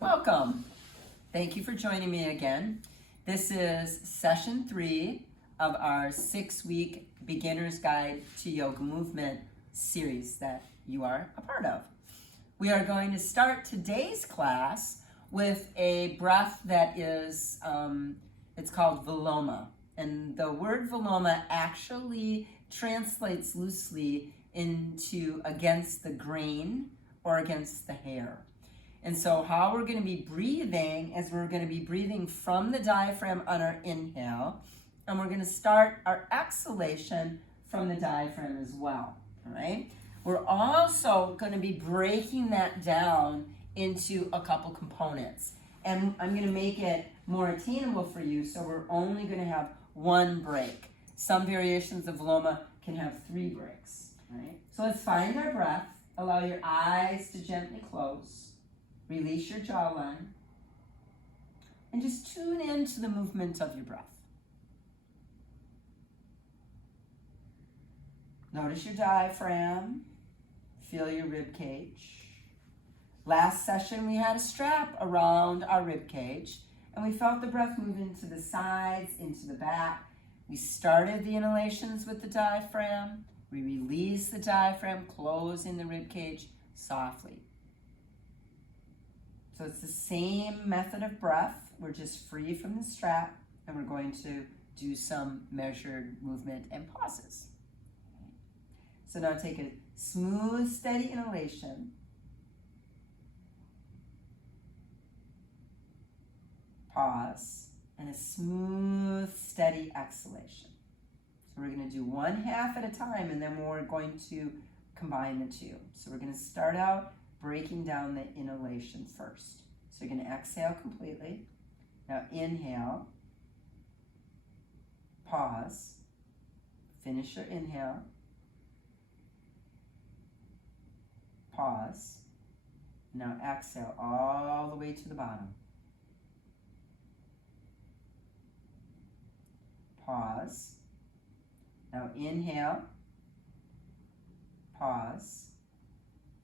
Welcome. Thank you for joining me again. This is session 3 of our 6-week Beginner's Guide to Yoga Movement series that you are a part of. We are going to start today's class with a breath that is, it's called Viloma. And the word Viloma actually translates loosely into against the grain or against the hair. And so how we're going to be breathing is we're going to be breathing from the diaphragm on our inhale, and we're going to start our exhalation from the diaphragm as well, all right? We're also going to be breaking that down into a couple components, and I'm going to make it more attainable for you, so we're only going to have one break. Some variations of Viloma can have 3 breaks, all right? So let's find our breath. Allow your eyes to gently close. Release your jawline, and just tune in to the movement of your breath. Notice your diaphragm, feel your rib cage. Last session we had a strap around our rib cage, and we felt the breath move into the sides, into the back. We started the inhalations with the diaphragm. We released the diaphragm, closing the rib cage softly. So it's the same method of breath. We're just free from the strap, and we're going to do some measured movement and pauses. So now take a smooth, steady inhalation. Pause, and a smooth, steady exhalation. So we're going to do one half at a time, and then we're going to combine the two. So we're going to start out breaking down the inhalation first. So you're going to exhale completely. Now inhale, pause, finish your inhale, pause. Now exhale all the way to the bottom. Pause. Now inhale, pause.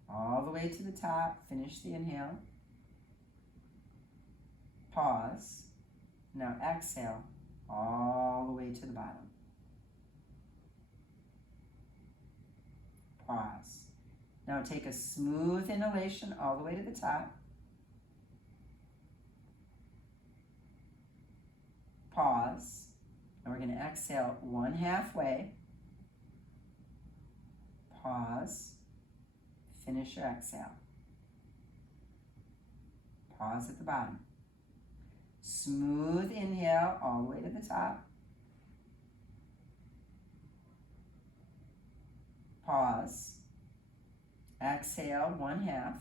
All the way to the top, finish the inhale. Pause. Now exhale all the way to the bottom. Pause. Now take a smooth inhalation all the way to the top. Pause. And we're going to exhale one halfway. Pause. Finish your exhale. Pause at the bottom. Smooth inhale all the way to the top. Pause. Exhale one half.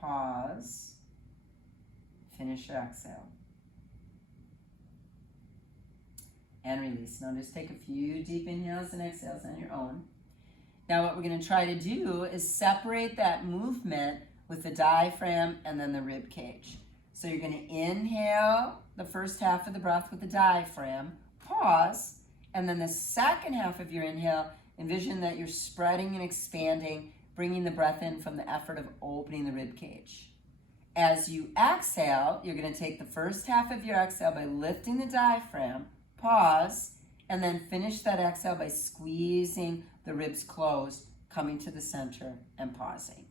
Pause. Finish your exhale. And release. Now just take a few deep inhales and exhales on your own. Now what we're going to try to do is separate that movement with the diaphragm and then the rib cage. So you're going to inhale the first half of the breath with the diaphragm, pause, and then the second half of your inhale, envision that you're spreading and expanding, bringing the breath in from the effort of opening the rib cage. As you exhale, you're going to take the first half of your exhale by lifting the diaphragm, pause, and then finish that exhale by squeezing the ribs closed, coming to the center and pausing.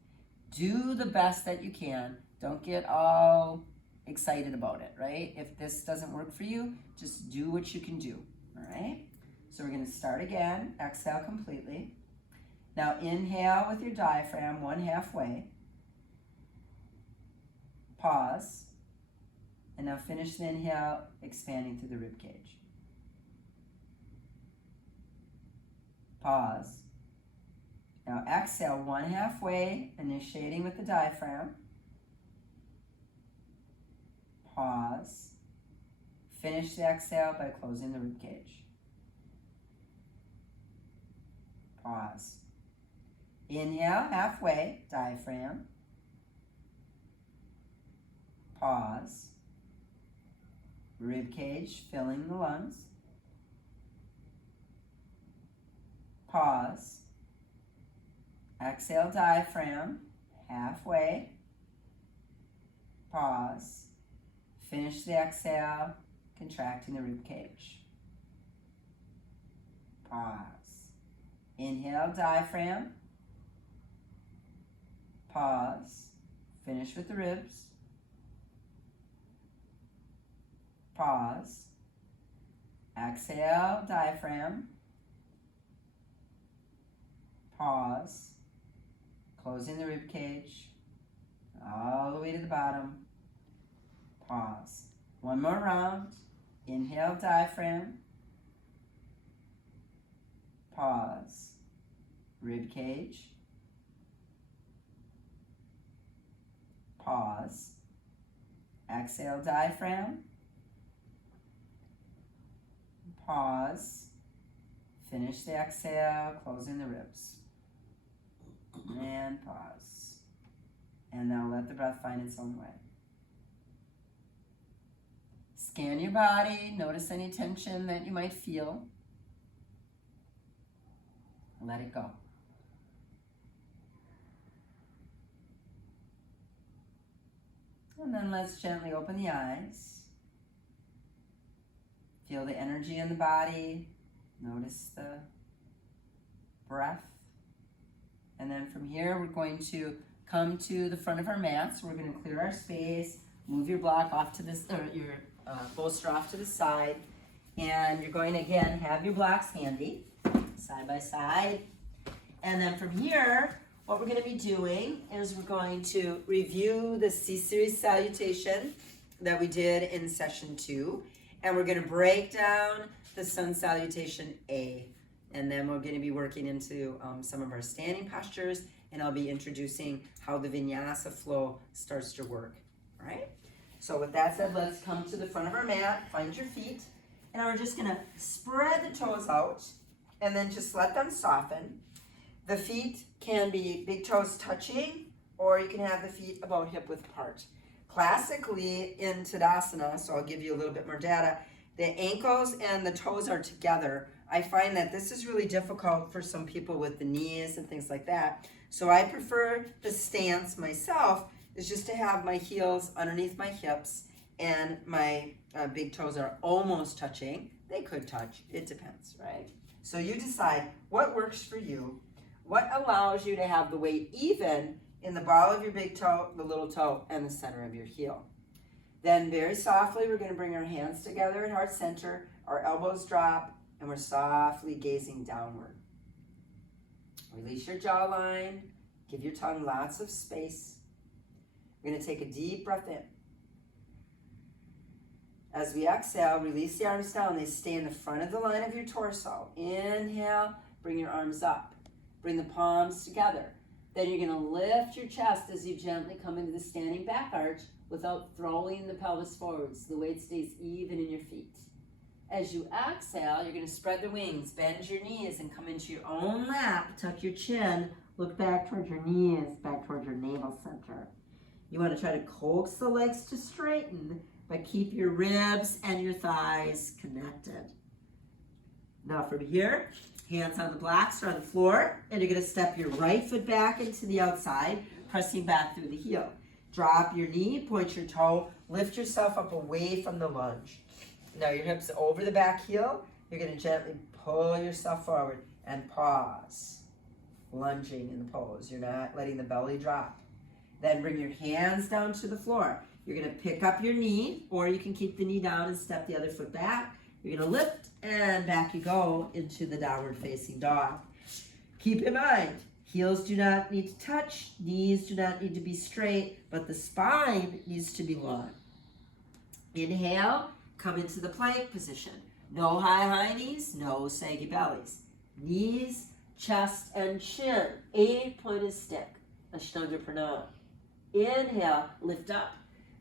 Do the best that you can. Don't get all excited about it, right? If this doesn't work for you, just do what you can do, all right? So we're going to start again. Exhale completely. Now inhale with your diaphragm one halfway. Pause. And now finish the inhale, expanding through the rib cage. Pause. Now exhale one halfway, initiating with the diaphragm. Pause. Finish the exhale by closing the rib cage. Pause. Inhale halfway, diaphragm. Pause. Rib cage filling the lungs. Pause. Exhale, diaphragm. halfway, pause, finish the exhale, contracting the rib cage. Pause. Inhale, diaphragm. Pause. Finish with the ribs. Pause. Exhale, diaphragm. Pause. Closing the rib cage. All the way to the bottom. Pause. One more round. Inhale, diaphragm. Pause. Rib cage. Pause. Exhale, diaphragm. Pause. Finish the exhale, closing the ribs. And pause. And now let the breath find its own way. Scan your body. Notice any tension that you might feel. Let it go. And then let's gently open the eyes. Feel the energy in the body. Notice the breath. And then from here, we're going to come to the front of our mat. So we're going to clear our space, move your block off to this, or your bolster off to the side. And you're going to, again, have your blocks handy, side by side. And then from here, what we're going to be doing is we're going to review the C-Series salutation that we did in session 2. And we're going to break down the sun salutation A. And then we're going to be working into some of our standing postures. And I'll be introducing how the vinyasa flow starts to work. All right? So with that said, let's come to the front of our mat. Find your feet. And we're just going to spread the toes out. And then just let them soften. The feet can be big toes touching, or you can have the feet about hip width apart. Classically in Tadasana, so I'll give you a little bit more data, the ankles and the toes are together. I find that this is really difficult for some people with the knees and things like that. So I prefer the stance myself is just to have my heels underneath my hips and my big toes are almost touching. They could touch, it depends, right? So you decide what works for you. What allows you to have the weight even in the ball of your big toe, the little toe, and the center of your heel. Then very softly, we're going to bring our hands together at heart center, our elbows drop, and we're softly gazing downward. Release your jawline, give your tongue lots of space. We're going to take a deep breath in. As we exhale, release the arms down. They stay in the front of the line of your torso. Inhale, bring your arms up. Bring the palms together. Then you're going to lift your chest as you gently come into the standing back arch without throwing the pelvis forward so the weight stays even in your feet. As you exhale, you're going to spread the wings, bend your knees, and come into your own lap. Tuck your chin, look back towards your knees, back towards your navel center. You want to try to coax the legs to straighten, but keep your ribs and your thighs connected. Now from here, hands on the blocks or on the floor, and you're going to step your right foot back into the outside, pressing back through the heel. Drop your knee, point your toe, lift yourself up away from the lunge. Now your hips over the back heel, you're going to gently pull yourself forward and pause, lunging in the pose. You're not letting the belly drop. Then bring your hands down to the floor. You're going to pick up your knee, or you can keep the knee down and step the other foot back. You're going to lift, and back you go into the downward facing dog. Keep in mind, heels do not need to touch, knees do not need to be straight, but the spine needs to be long. Inhale, come into the plank position. No high knees, no saggy bellies. Knees, chest, and chin. 8-pointed stick, Ashtanga Pranam. Inhale, lift up.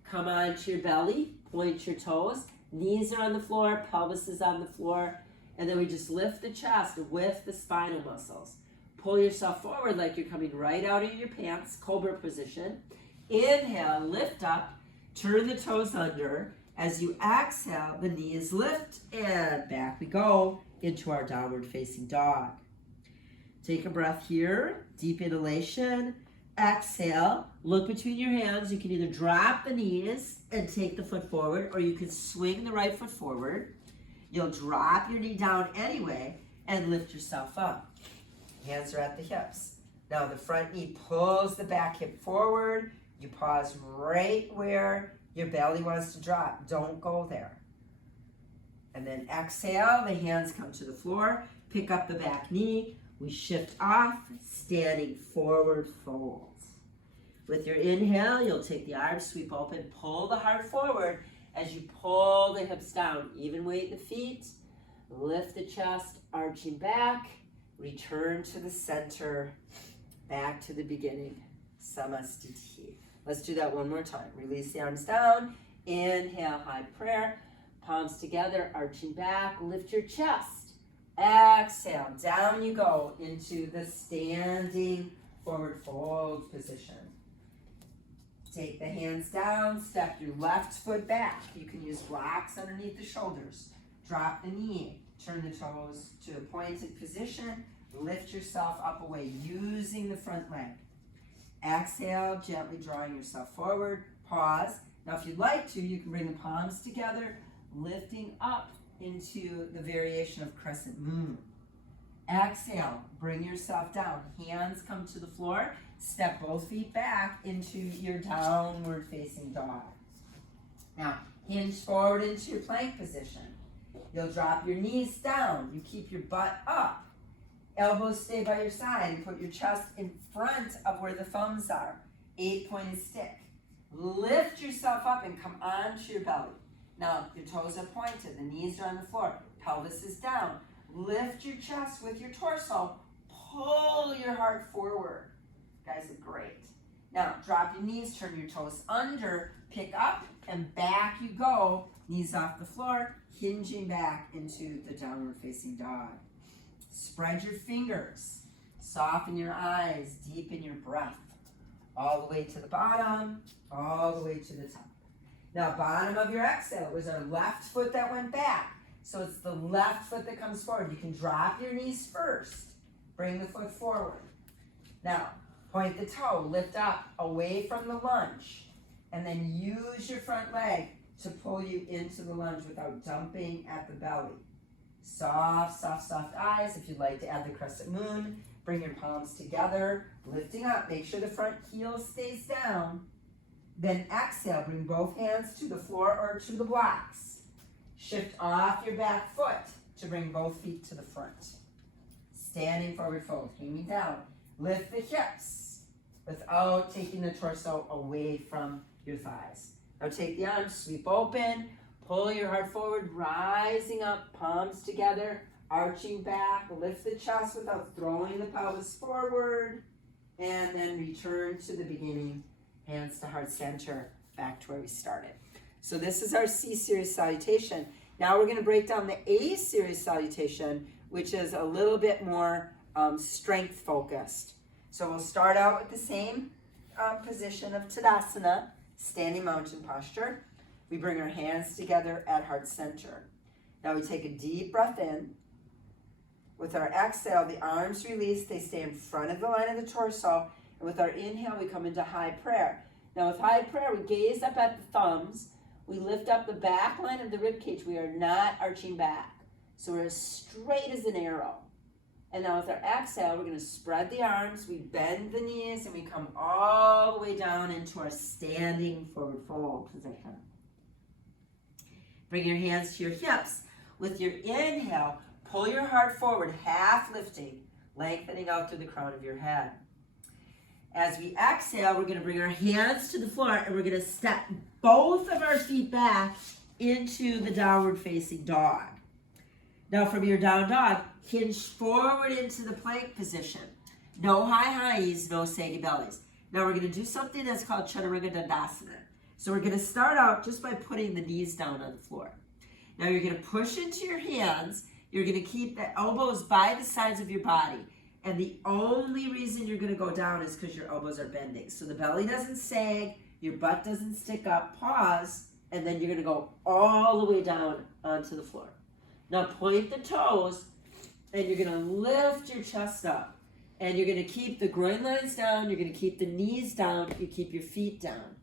Come onto your belly, point your toes. Knees are on the floor, pelvis is on the floor, and then we just lift the chest with the spinal muscles. Pull yourself forward like you're coming right out of your pants, cobra position. Inhale, lift up, turn the toes under. As you exhale, the knees lift, and back we go into our downward facing dog. Take a breath here, deep inhalation, Exhale, look between your hands. You can either drop the knees and take the foot forward, or you can swing the right foot forward. You'll drop your knee down anyway and lift yourself up. Hands are at the hips. Now the front knee pulls the back hip forward. You pause right where your belly wants to drop. Don't go there. And then exhale, the hands come to the floor. Pick up the back knee. We shift off, standing forward folds. With your inhale, you'll take the arms, sweep open, pull the heart forward as you pull the hips down. Even weight in the feet. Lift the chest, arching back. Return to the center, back to the beginning. Samastiti. Let's do that one more time. Release the arms down. Inhale, high prayer. Palms together, arching back. Lift your chest. Exhale, down you go into the standing forward fold position. Take the hands down, step your left foot back. You can use blocks underneath the shoulders. Drop the knee, turn the toes to a pointed position. Lift yourself up away using the front leg. Exhale, gently drawing yourself forward. Pause. Now if you'd like to, you can bring the palms together, lifting up into the variation of crescent moon. Exhale, bring yourself down. Hands come to the floor. Step both feet back into your downward facing dog. Now, hinge forward into your plank position. You'll drop your knees down. You keep your butt up. Elbows stay by your side and put your chest in front of where the thumbs are. 8-pointed stick. Lift yourself up and come onto your belly. Now, your toes are pointed, the knees are on the floor, pelvis is down. Lift your chest with your torso, pull your heart forward. Guys are great. Now, drop your knees, turn your toes under, pick up, and back you go. Knees off the floor, hinging back into the downward facing dog. Spread your fingers, soften your eyes, deepen your breath. All the way to the bottom, all the way to the top. Now, bottom of your exhale was our left foot that went back. So it's the left foot that comes forward. You can drop your knees first. Bring the foot forward. Now, point the toe, lift up away from the lunge. And then use your front leg to pull you into the lunge without dumping at the belly. Soft, soft, soft eyes. If you'd like to add the crescent moon, bring your palms together, lifting up. Make sure the front heel stays down. Then exhale, bring both hands to the floor or to the blocks. Shift off your back foot to bring both feet to the front. Standing forward fold, hanging down. Lift the hips without taking the torso away from your thighs. Now take the arms, sweep open, pull your heart forward, rising up, palms together, arching back, lift the chest without throwing the pelvis forward, and then return to the beginning. Hands to heart center, back to where we started. So this is our C series salutation. Now we're going to break down the A series salutation, which is a little bit more strength focused. So we'll start out with the same position of Tadasana, standing mountain posture. We bring our hands together at heart center. Now we take a deep breath in. With our exhale, the arms release. They stay in front of the line of the torso. And with our inhale, we come into high prayer. Now with high prayer, we gaze up at the thumbs. We lift up the back line of the rib cage. We are not arching back. So we're as straight as an arrow. And now with our exhale, we're going to spread the arms. We bend the knees and we come all the way down into our standing forward fold position. Bring your hands to your hips. With your inhale, pull your heart forward, half lifting, lengthening out through the crown of your head. As we exhale, we're going to bring our hands to the floor and we're going to step both of our feet back into the downward facing dog. Now from your down dog, hinge forward into the plank position. No high highs, no saggy bellies. Now we're going to do something that's called Chaturanga Dandasana. So we're going to start out just by putting the knees down on the floor. Now you're going to push into your hands. You're going to keep the elbows by the sides of your body. And the only reason you're going to go down is because your elbows are bending. So the belly doesn't sag, your butt doesn't stick up. Pause, and then you're going to go all the way down onto the floor. Now point the toes, and you're going to lift your chest up. And you're going to keep the groin lines down, you're going to keep the knees down, you keep your feet down.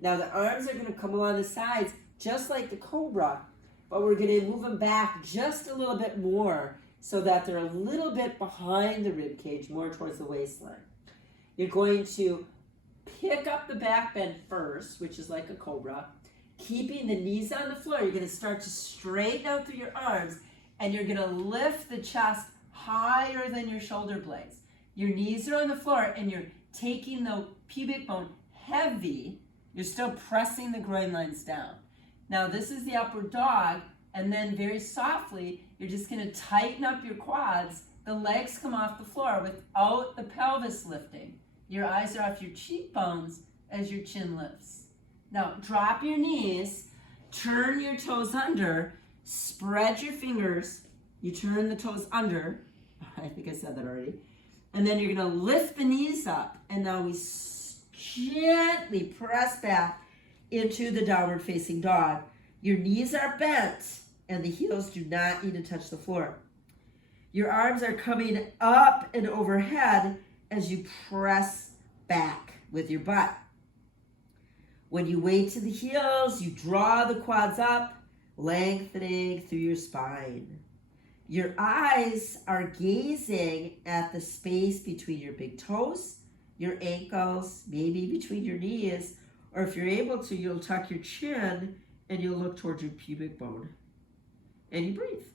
Now the arms are going to come along the sides just like the cobra, but we're going to move them back just a little bit more so that they're a little bit behind the rib cage, more towards the waistline. You're going to pick up the back bend first, which is like a cobra, keeping the knees on the floor. You're going to start to straighten out through your arms, and you're going to lift the chest higher than your shoulder blades. Your knees are on the floor, and you're taking the pubic bone heavy. You're still pressing the groin lines down. Now this is the upward dog, and then very softly, you're just going to tighten up your quads. The legs come off the floor without the pelvis lifting. Your eyes are off your cheekbones as your chin lifts. Now drop your knees, turn your toes under, spread your fingers. You turn the toes under. I think I said that already. And then you're going to lift the knees up, and now we gently press back into the downward facing dog. Your knees are bent, and the heels do not need to touch the floor. Your arms are coming up and overhead as you press back with your butt. When you weight to the heels, you draw the quads up, lengthening through your spine. Your eyes are gazing at the space between your big toes, your ankles, maybe between your knees, or if you're able to, you'll tuck your chin and you'll look towards your pubic bone. And you breathe.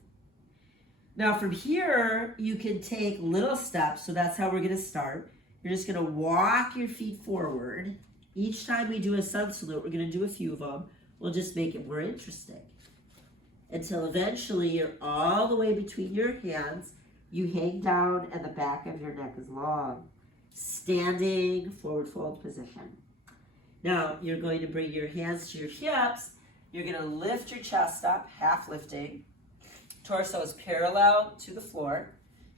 Now from here, you can take little steps, so that's how we're gonna start. You're just gonna walk your feet forward. Each time we do a sun salute, we're gonna do a few of them. We'll just make it more interesting. Until eventually you're all the way between your hands. You hang down and the back of your neck is long. Standing forward fold position. Now you're going to bring your hands to your hips. You're going to lift your chest up, half lifting. Torso is parallel to the floor.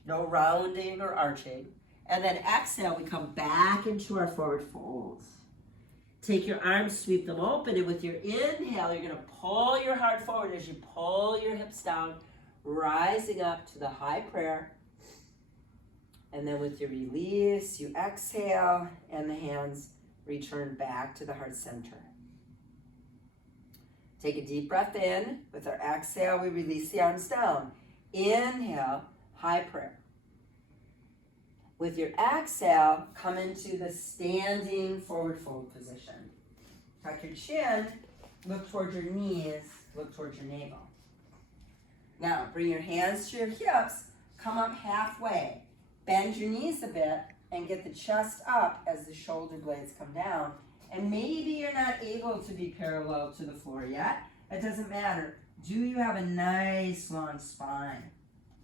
No rounding or arching. And then exhale, we come back into our forward folds. Take your arms, sweep them open, and with your inhale, you're going to pull your heart forward as you pull your hips down, rising up to the high prayer. And then with your release, you exhale, and the hands return back to the heart center. Take a deep breath in. With our exhale, we release the arms down. Inhale, high prayer. With your exhale, come into the standing forward fold position. Tuck your chin, look towards your knees, look towards your navel. Now, bring your hands to your hips, come up halfway. Bend your knees a bit and get the chest up as the shoulder blades come down. And maybe you're not able to be parallel to the floor yet. It doesn't matter. Do you have a nice long spine?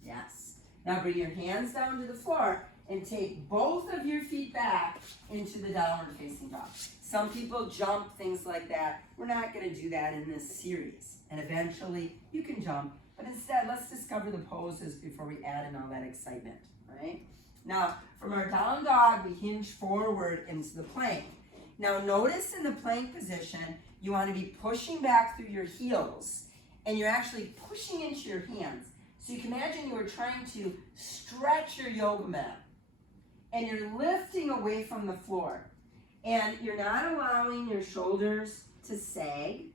Yes. Now bring your hands down to the floor and take both of your feet back into the downward facing dog. Some people jump, things like that. We're not going to do that in this series. And eventually you can jump, but instead let's discover the poses before we add in all that excitement, right? Now from our down dog, we hinge forward into the plank. Now notice in the plank position, you want to be pushing back through your heels, and you're actually pushing into your hands. So you can imagine you are trying to stretch your yoga mat, and you're lifting away from the floor. And you're not allowing your shoulders to sag.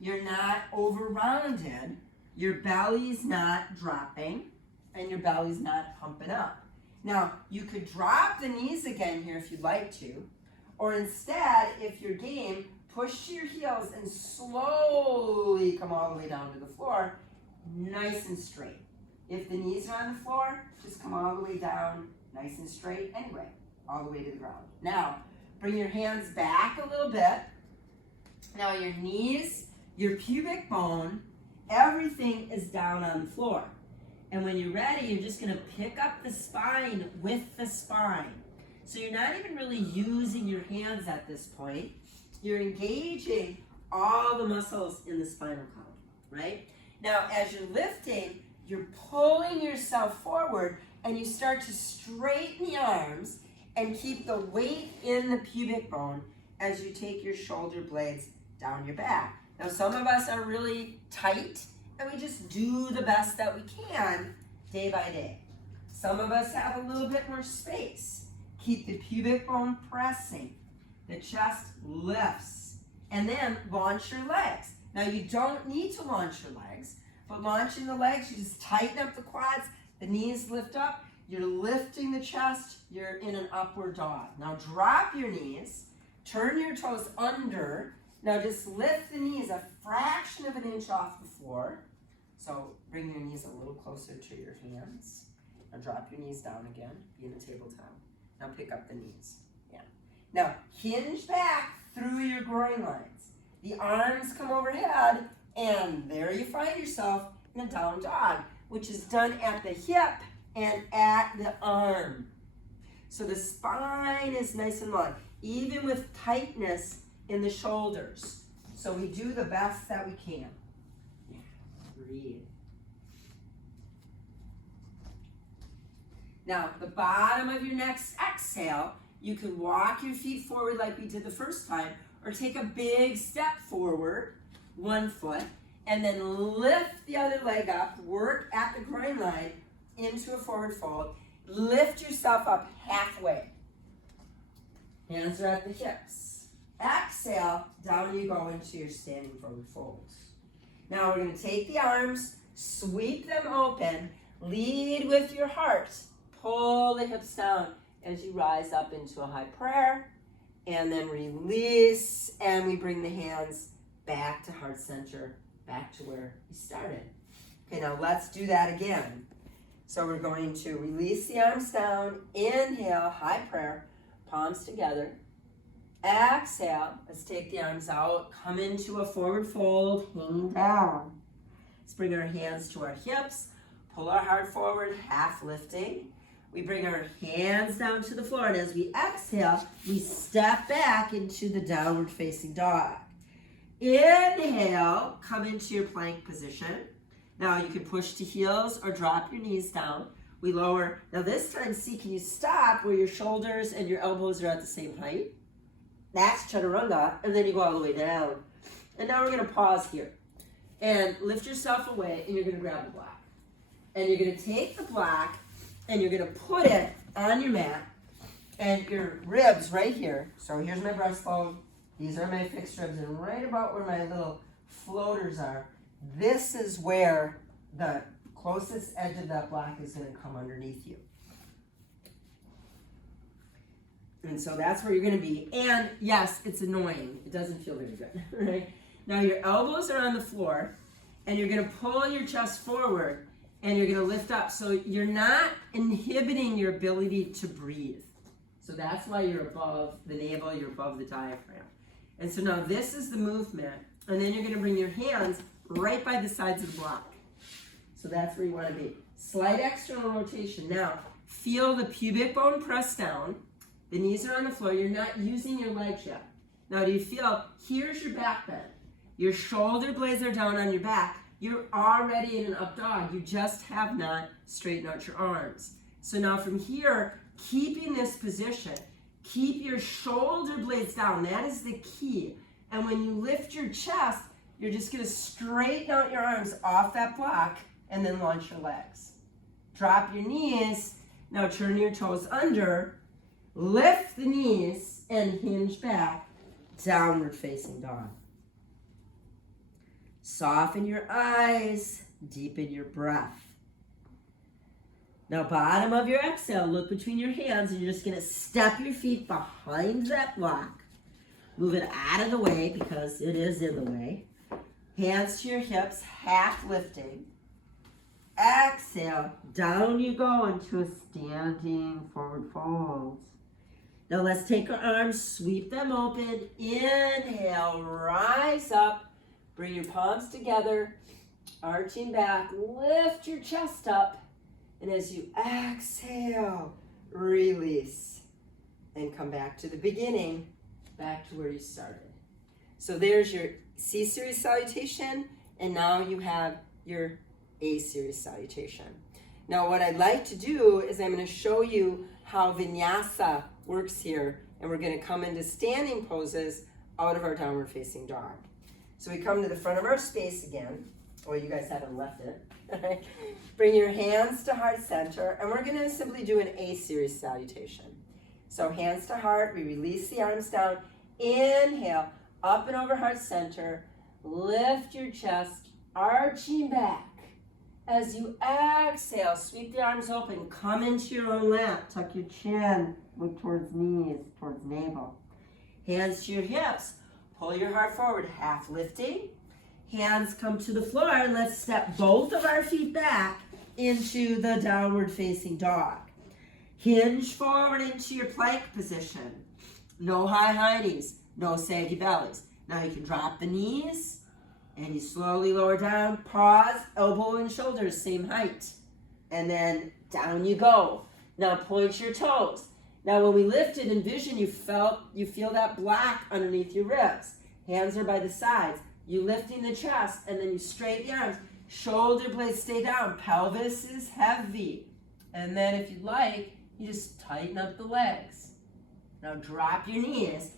You're not over-rounded. Your belly's not dropping, and your belly's not pumping up. Now, you could drop the knees again here if you'd like to, or instead, if you're game, push to your heels and slowly come all the way down to the floor, nice and straight. If the knees are on the floor, just come all the way down, nice and straight anyway, all the way to the ground. Now, bring your hands back a little bit. Now your knees, your pubic bone, everything is down on the floor. And when you're ready, you're just gonna pick up the spine with the spine. So you're not even really using your hands at this point. You're engaging all the muscles in the spinal column, right? Now, as you're lifting, you're pulling yourself forward and you start to straighten the arms and keep the weight in the pubic bone as you take your shoulder blades down your back. Now, some of us are really tight and we just do the best that we can day by day. Some of us have a little bit more space. Keep the pubic bone pressing. The chest lifts. And then launch your legs. Now you don't need to launch your legs, but launching the legs, you just tighten up the quads, the knees lift up, you're lifting the chest, you're in an upward dog. Now drop your knees, turn your toes under. Now just lift the knees a fraction of an inch off the floor. So bring your knees a little closer to your hands. Now drop your knees down again, be in a tabletop. Now pick up the knees. Yeah. Now hinge back through your groin lines. The arms come overhead, and there you find yourself in a down dog, which is done at the hip and at the arm. So the spine is nice and long, even with tightness in the shoulders. So we do the best that we can. Yeah. Breathe. Now, the bottom of your next exhale, you can walk your feet forward like we did the first time, or take a big step forward, 1 foot, and then lift the other leg up, work at the groin line into a forward fold. Lift yourself up halfway. Hands are at the hips. Exhale, down you go into your standing forward folds. Now we're going to take the arms, sweep them open, lead with your heart. Pull the hips down as you rise up into a high prayer, and then release, and we bring the hands back to heart center, back to where we started. Okay, now let's do that again. So we're going to release the arms down, inhale, high prayer, palms together. Exhale, let's take the arms out, come into a forward fold, hang down. Let's bring our hands to our hips, pull our heart forward, half lifting. We bring our hands down to the floor, and as we exhale, we step back into the downward facing dog. Inhale, come into your plank position. Now you can push to heels or drop your knees down. We lower. Now this time, see, can you stop where your shoulders and your elbows are at the same height? That's chaturanga, and then you go all the way down. And now we're going to pause here and lift yourself away, and you're going to grab the block. And you're going to take the block, and you're going to put it on your mat, and your ribs right here. So here's my breastbone. These are my fixed ribs, and right about where my little floaters are, this is where the closest edge of that block is going to come underneath you. And so that's where you're going to be. And yes, it's annoying. It doesn't feel very good, right? Now your elbows are on the floor, and you're going to pull your chest forward, and you're going to lift up. So you're not inhibiting your ability to breathe. So that's why you're above the navel, you're above the diaphragm. And so now this is the movement. And then you're going to bring your hands right by the sides of the block. So that's where you want to be. Slight external rotation. Now, feel the pubic bone press down. The knees are on the floor. You're not using your legs yet. Now, do you feel, here's your back bend. Your shoulder blades are down on your back. You're already in an up dog. You just have not straightened out your arms. So now from here, keeping this position, keep your shoulder blades down. That is the key. And when you lift your chest, you're just going to straighten out your arms off that block and then launch your legs. Drop your knees. Now turn your toes under. Lift the knees and hinge back. Downward facing dog. Soften your eyes. Deepen your breath. Now bottom of your exhale, look between your hands, and you're just going to step your feet behind that block. Move it out of the way because it is in the way. Hands to your hips, half lifting. Exhale, down you go into a standing forward fold. Now let's take our arms, sweep them open. Inhale, rise up. Bring your palms together, arching back. Lift your chest up. And as you exhale, release. And come back to the beginning, back to where you started. So there's your C-series salutation, and now you have your A-series salutation. Now what I'd like to do is I'm going to show you how vinyasa works here, and we're going to come into standing poses out of our downward facing dog. So we come to the front of our space again, Or you guys haven't left it. Bring your hands to heart center, and we're gonna simply do an A series salutation. So hands to heart, we release the arms down, inhale, up and over heart center, lift your chest, arching back. As you exhale, sweep the arms open, come into your own lap, tuck your chin, look towards knees, towards navel. Hands to your hips, pull your heart forward, half lifting. Hands come to the floor, and let's step both of our feet back into the downward facing dog. Hinge forward into your plank position. No high knees, no saggy bellies. Now you can drop the knees, and you slowly lower down, pause, elbow and shoulders, same height. And then down you go. Now point your toes. Now when we lifted, envision you feel that black underneath your ribs. Hands are by the sides. You lifting the chest, and then you straighten the arms. Shoulder blades stay down. Pelvis is heavy. And then if you'd like, you just tighten up the legs. Now drop your knees.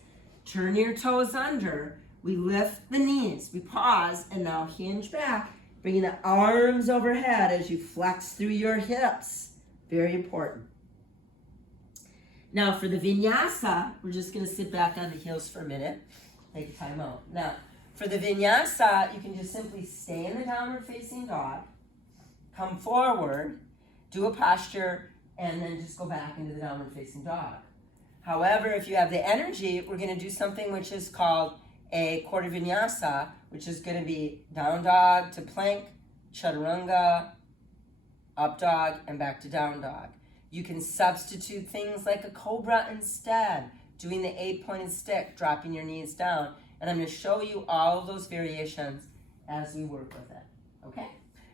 Turn your toes under. We lift the knees. We pause, and now hinge back. Bringing the arms overhead as you flex through your hips. Very important. Now for the vinyasa, we're just going to sit back on the heels for a minute. Take a time out. Now, for the vinyasa, you can just simply stay in the downward facing dog, come forward, do a posture, and then just go back into the downward facing dog. However, if you have the energy, we're going to do something which is called a quarter vinyasa, which is going to be down dog to plank, chaturanga, up dog, and back to down dog. You can substitute things like a cobra instead, doing the 8-pointed stick, dropping your knees down. And I'm going to show you all of those variations as we work with it, okay?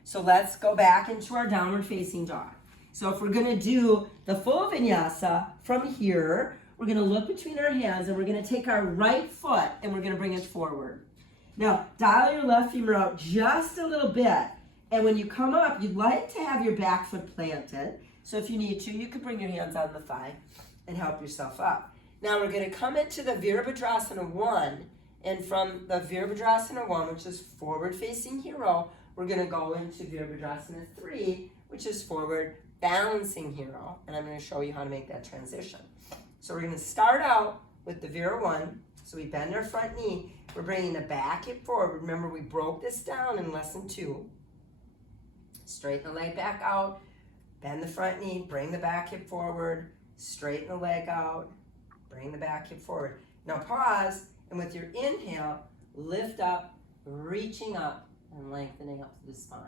So let's go back into our downward facing dog. So if we're going to do the full vinyasa from here, we're going to look between our hands, and we're going to take our right foot and we're going to bring it forward. Now, dial your left femur out just a little bit. And when you come up, you'd like to have your back foot planted. So if you need to, you could bring your hands on the thigh and help yourself up. Now we're going to come into the Virabhadrasana 1. And from the Virabhadrasana 1, which is forward-facing hero, we're going to go into Virabhadrasana 3, which is forward balancing hero. And I'm going to show you how to make that transition. So we're going to start out with the Vira 1. So we bend our front knee. We're bringing the back hip forward. Remember, we broke this down in lesson 2. Straighten the leg back out. Bend the front knee. Bring the back hip forward. Straighten the leg out. Bring the back hip forward. Now pause. And with your inhale, lift up, reaching up, and lengthening up the spine.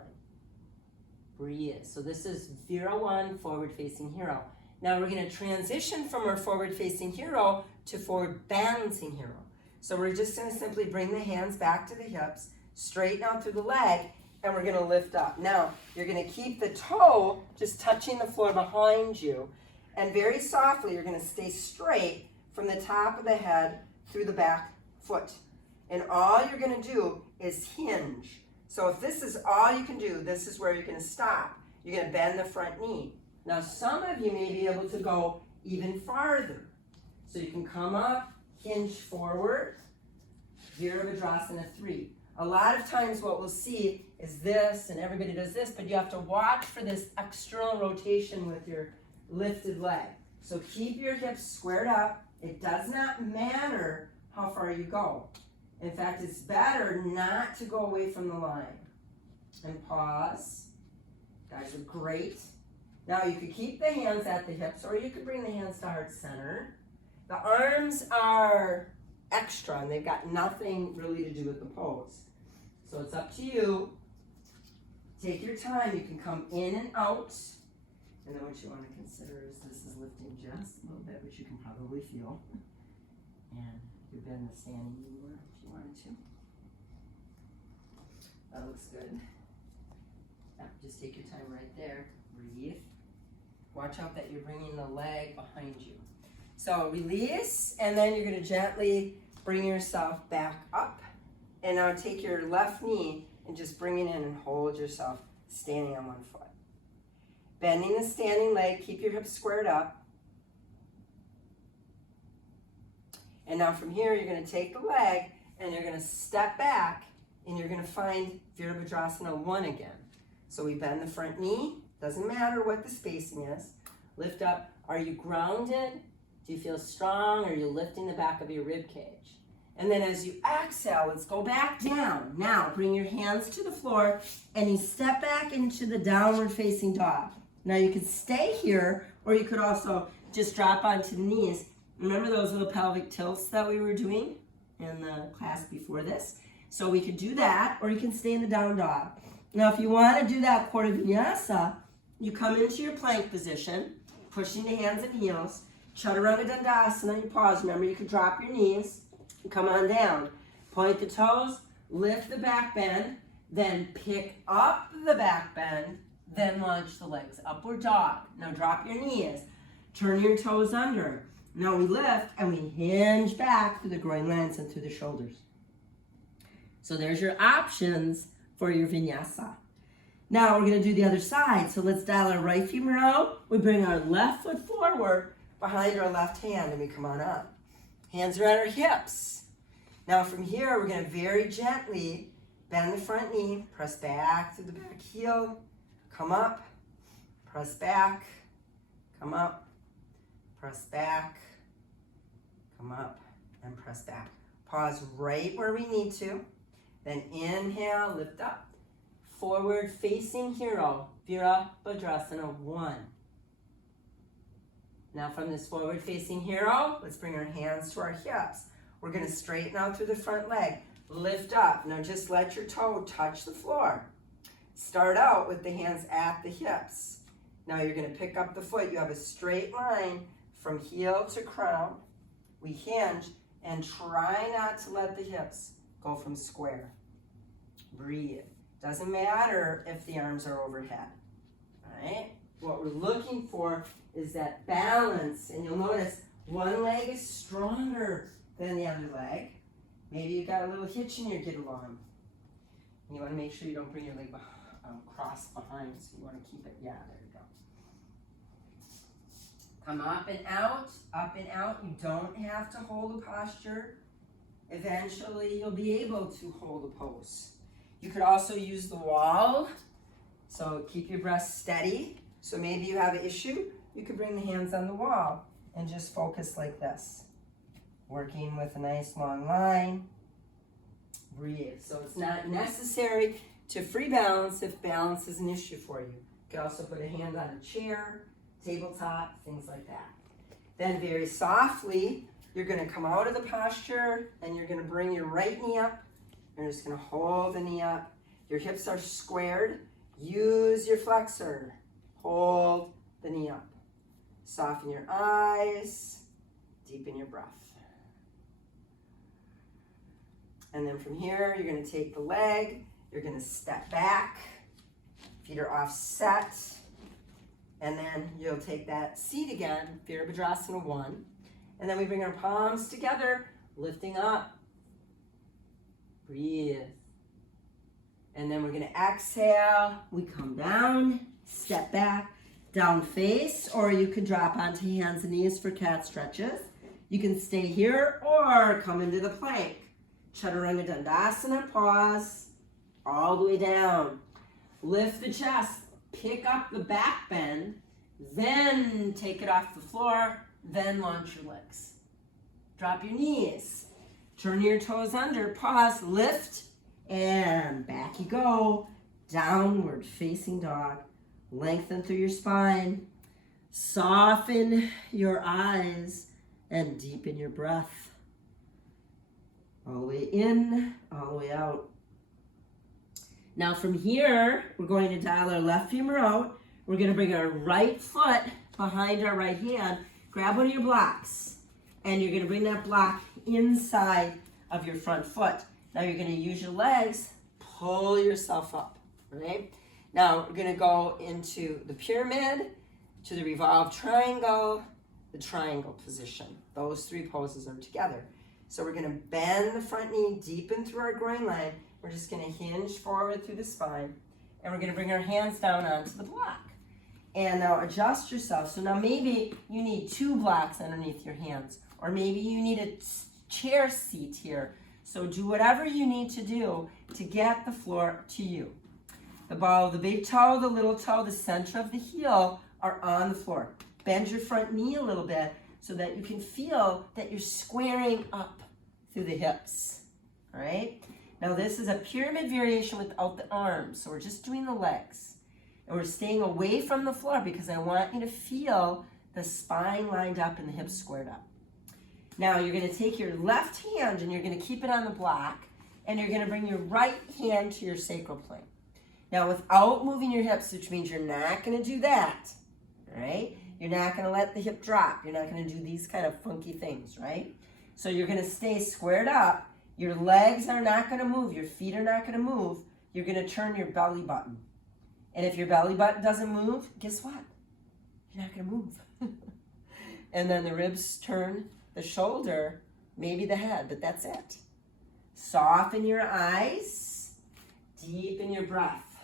Breathe. So this is Vira 1, forward-facing hero. Now we're going to transition from our forward-facing hero to forward balancing hero. So we're just going to simply bring the hands back to the hips, straighten out through the leg, and we're going to lift up. Now, you're going to keep the toe just touching the floor behind you, and very softly, you're going to stay straight from the top of the head through the back foot. And all you're going to do is hinge. So if this is all you can do, this is where you're going to stop. You're going to bend the front knee. Now some of you may be able to go even farther. So you can come up, hinge forward, Virabhadrasana 3. A lot of times what we'll see is this, and everybody does this, but you have to watch for this external rotation with your lifted leg. So keep your hips squared up. It does not matter how far you go. In fact, it's better not to go away from the line. And pause. Guys are great. Now you could keep the hands at the hips, or you could bring the hands to heart center. The arms are extra, and they've got nothing really to do with the pose. So it's up to you. Take your time. You can come in and out. And then what you want to consider is this is lifting just a little bit, which you can probably feel. And you bend the standing knee more if you wanted to. That looks good. Yeah, just take your time right there. Breathe. Watch out that you're bringing the leg behind you. So release, and then you're going to gently bring yourself back up. And now take your left knee and just bring it in and hold yourself standing on one foot. Bending the standing leg, keep your hips squared up. And now from here, you're going to take the leg and you're going to step back and you're gonna find Virabhadrasana 1 again. So we bend the front knee, doesn't matter what the spacing is. Lift up. Are you grounded? Do you feel strong? Or are you lifting the back of your rib cage? And then as you exhale, let's go back down. Now bring your hands to the floor and you step back into the downward facing dog. Now you can stay here, or you could also just drop onto the knees. Remember those little pelvic tilts that we were doing in the class before this? So we could do that, or you can stay in the down dog. Now if you want to do that Quarta Vinyasa, you come into your plank position, pushing the hands and heels, Chaturanga Dandasana, you pause. Remember, you can drop your knees, and come on down. Point the toes, lift the back bend, then pick up the back bend, then launch the legs. Upward dog. Now drop your knees, turn your toes under. Now we lift and we hinge back through the groin lines and through the shoulders. So there's your options for your vinyasa. Now we're going to do the other side. So let's dial our right femur out. We bring our left foot forward behind our left hand and we come on up. Hands are at our hips. Now from here, we're going to very gently bend the front knee, press back through the back heel, come up, press back, come up, press back, come up, and press back. Pause right where we need to. Then inhale, lift up. Forward facing hero, Virabhadrasana 1. Now from this forward facing hero, let's bring our hands to our hips. We're going to straighten out through the front leg. Lift up. Now just let your toe touch the floor. Start out with the hands at the hips. Now you're going to pick up the foot. You have a straight line from heel to crown. We hinge and try not to let the hips go from square. Breathe. Doesn't matter if the arms are overhead. All right? What we're looking for is that balance. And you'll notice one leg is stronger than the other leg. Maybe you've got a little hitch in your get along. And you want to make sure you don't bring your leg cross behind. So you want to keep it, yeah, there you go. Come up and out, up and out. You don't have to hold a posture. Eventually you'll be able to hold a pose. You could also use the wall. So keep your breath steady. So maybe you have an issue, you could bring the hands on the wall and just focus like this. Working with a nice long line. Breathe. So it's not necessary to free balance if balance is an issue for you. You can also put a hand on a chair, tabletop, things like that. Then very softly, you're going to come out of the posture and you're going to bring your right knee up. You're just going to hold the knee up. Your hips are squared. Use your flexor. Hold the knee up. Soften your eyes. Deepen your breath. And then from here, you're going to take the leg. You're going to step back. Feet are offset. And then you'll take that seat again, Virabhadrasana 1. And then we bring our palms together, lifting up. Breathe. And then we're going to exhale. We come down, step back, down face, or you could drop onto hands and knees for cat stretches. You can stay here or come into the plank. Chaturanga Dandasana, pause, all the way down. Lift the chest, pick up the back bend, then take it off the floor, then launch your legs. Drop your knees, turn your toes under, pause, lift, and back you go. Downward facing dog. Lengthen through your spine. Soften your eyes and deepen your breath. All the way in, all the way out. Now from here, we're going to dial our left femur out. We're going to bring our right foot behind our right hand. Grab one of your blocks. And you're going to bring that block inside of your front foot. Now you're going to use your legs, pull yourself up, right? Now we're going to go into the pyramid, to the revolved triangle, the triangle position. Those three poses are together. So we're going to bend the front knee, deepen through our groin line. We're just going to hinge forward through the spine. And we're going to bring our hands down onto the block. And now adjust yourself. So now maybe you need 2 blocks underneath your hands. Or maybe you need a chair seat here. So do whatever you need to do to get the floor to you. The ball, the big toe, the little toe, the center of the heel are on the floor. Bend your front knee a little bit so that you can feel that you're squaring up through the hips. All right? Now this is a pyramid variation without the arms. So we're just doing the legs. And we're staying away from the floor because I want you to feel the spine lined up and the hips squared up. Now you're going to take your left hand and you're going to keep it on the block, and you're going to bring your right hand to your sacral plane. Now without moving your hips, which means you're not going to do that, right? You're not going to let the hip drop. You're not going to do these kind of funky things, right? So you're going to stay squared up. Your legs are not going to move. Your feet are not going to move. You're going to turn your belly button. And if your belly button doesn't move, guess what? You're not going to move. And then the ribs turn, the shoulder, maybe the head, but that's it. Soften your eyes. Deepen your breath.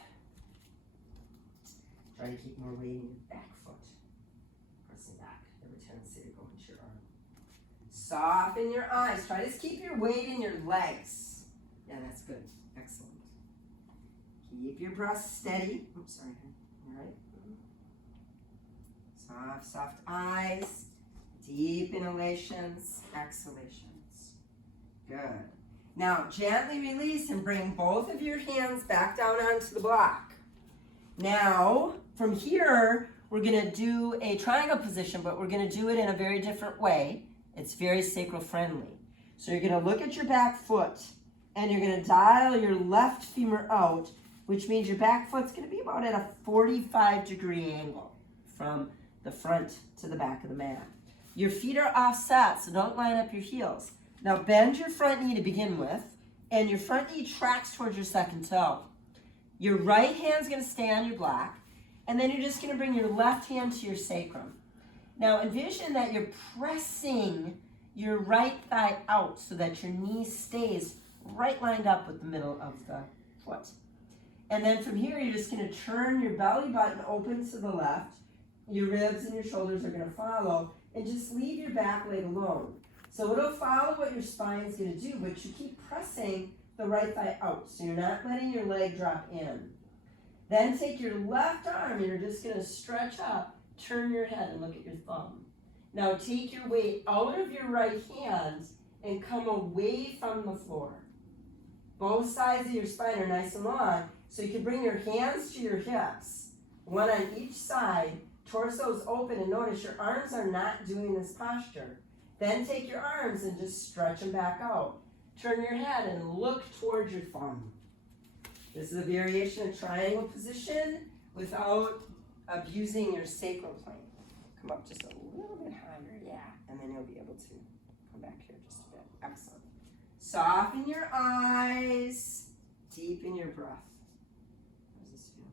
Try to keep more weight in your back foot. Pressing back. Every tendency to go into your arm. Soften your eyes. Try to keep your weight in your legs. Yeah, that's good. Excellent. Keep your breath steady. Oops, sorry. All right. Soft, soft eyes. Deep inhalations, exhalations. Good. Now, gently release and bring both of your hands back down onto the block. Now, from here, we're going to do a triangle position, but we're going to do it in a very different way. It's very sacral friendly. So you're going to look at your back foot, and you're going to dial your left femur out, which means your back foot's going to be about at a 45-degree angle from the front to the back of the mat. Your feet are offset, so don't line up your heels. Now bend your front knee to begin with, and your front knee tracks towards your second toe. Your right hand's going to stay on your block, and then you're just going to bring your left hand to your sacrum. Now envision that you're pressing your right thigh out so that your knee stays right lined up with the middle of the foot. And then from here, you're just going to turn your belly button open to the left. Your ribs and your shoulders are going to follow, and just leave your back leg alone. So it'll follow what your spine's going to do, but you keep pressing the right thigh out, so you're not letting your leg drop in. Then take your left arm, and you're just going to stretch up, turn your head, and look at your thumb. Now take your weight out of your right hand and come away from the floor. Both sides of your spine are nice and long, so you can bring your hands to your hips, one on each side. Torso's open, and notice your arms are not doing this posture. Then take your arms and just stretch them back out. Turn your head and look towards your thumb. This is a variation of triangle position without abusing your sacral plane. Come up just a little bit higher, yeah, and then you'll be able to come back here just a bit. Excellent. Soften your eyes, deepen your breath. How does this feel?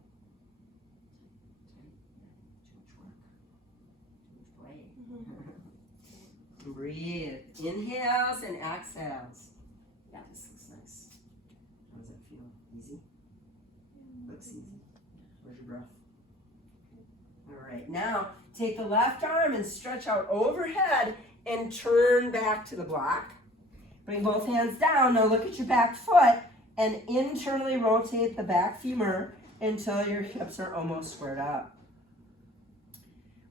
Breathe. Inhales and exhales. Yeah, this looks nice. How does that feel? Easy? Looks easy. Where's your breath? All right. Now, take the left arm and stretch out overhead and turn back to the block. Bring both hands down. Now look at your back foot and internally rotate the back femur until your hips are almost squared up.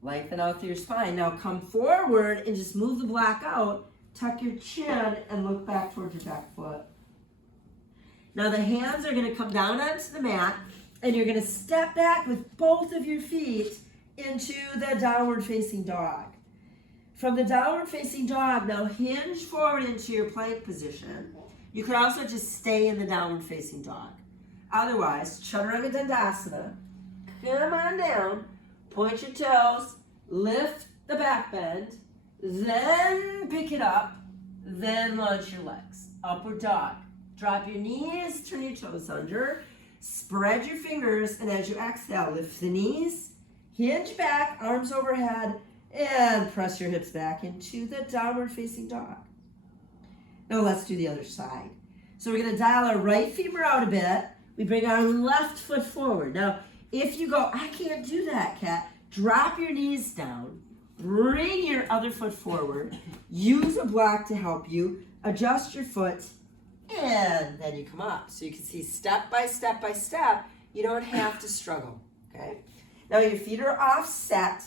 Lengthen out through your spine. Now come forward and just move the block out. Tuck your chin and look back towards your back foot. Now the hands are going to come down onto the mat, and you're going to step back with both of your feet into the downward facing dog. From the downward facing dog, now hinge forward into your plank position. You could also just stay in the downward facing dog. Otherwise, Chaturanga Dandasana. Come on down. Point your toes, lift the back bend, then pick it up, then launch your legs. Upward dog. Drop your knees, turn your toes under, spread your fingers, and as you exhale, lift the knees, hinge back, arms overhead, and press your hips back into the downward facing dog. Now let's do the other side. So we're going to dial our right femur out a bit. We bring our left foot forward. Now, if you go, I can't do that, Kat, drop your knees down, bring your other foot forward, use a block to help you, adjust your foot, and then you come up. So you can see step by step by step, you don't have to struggle, okay? Now your feet are offset,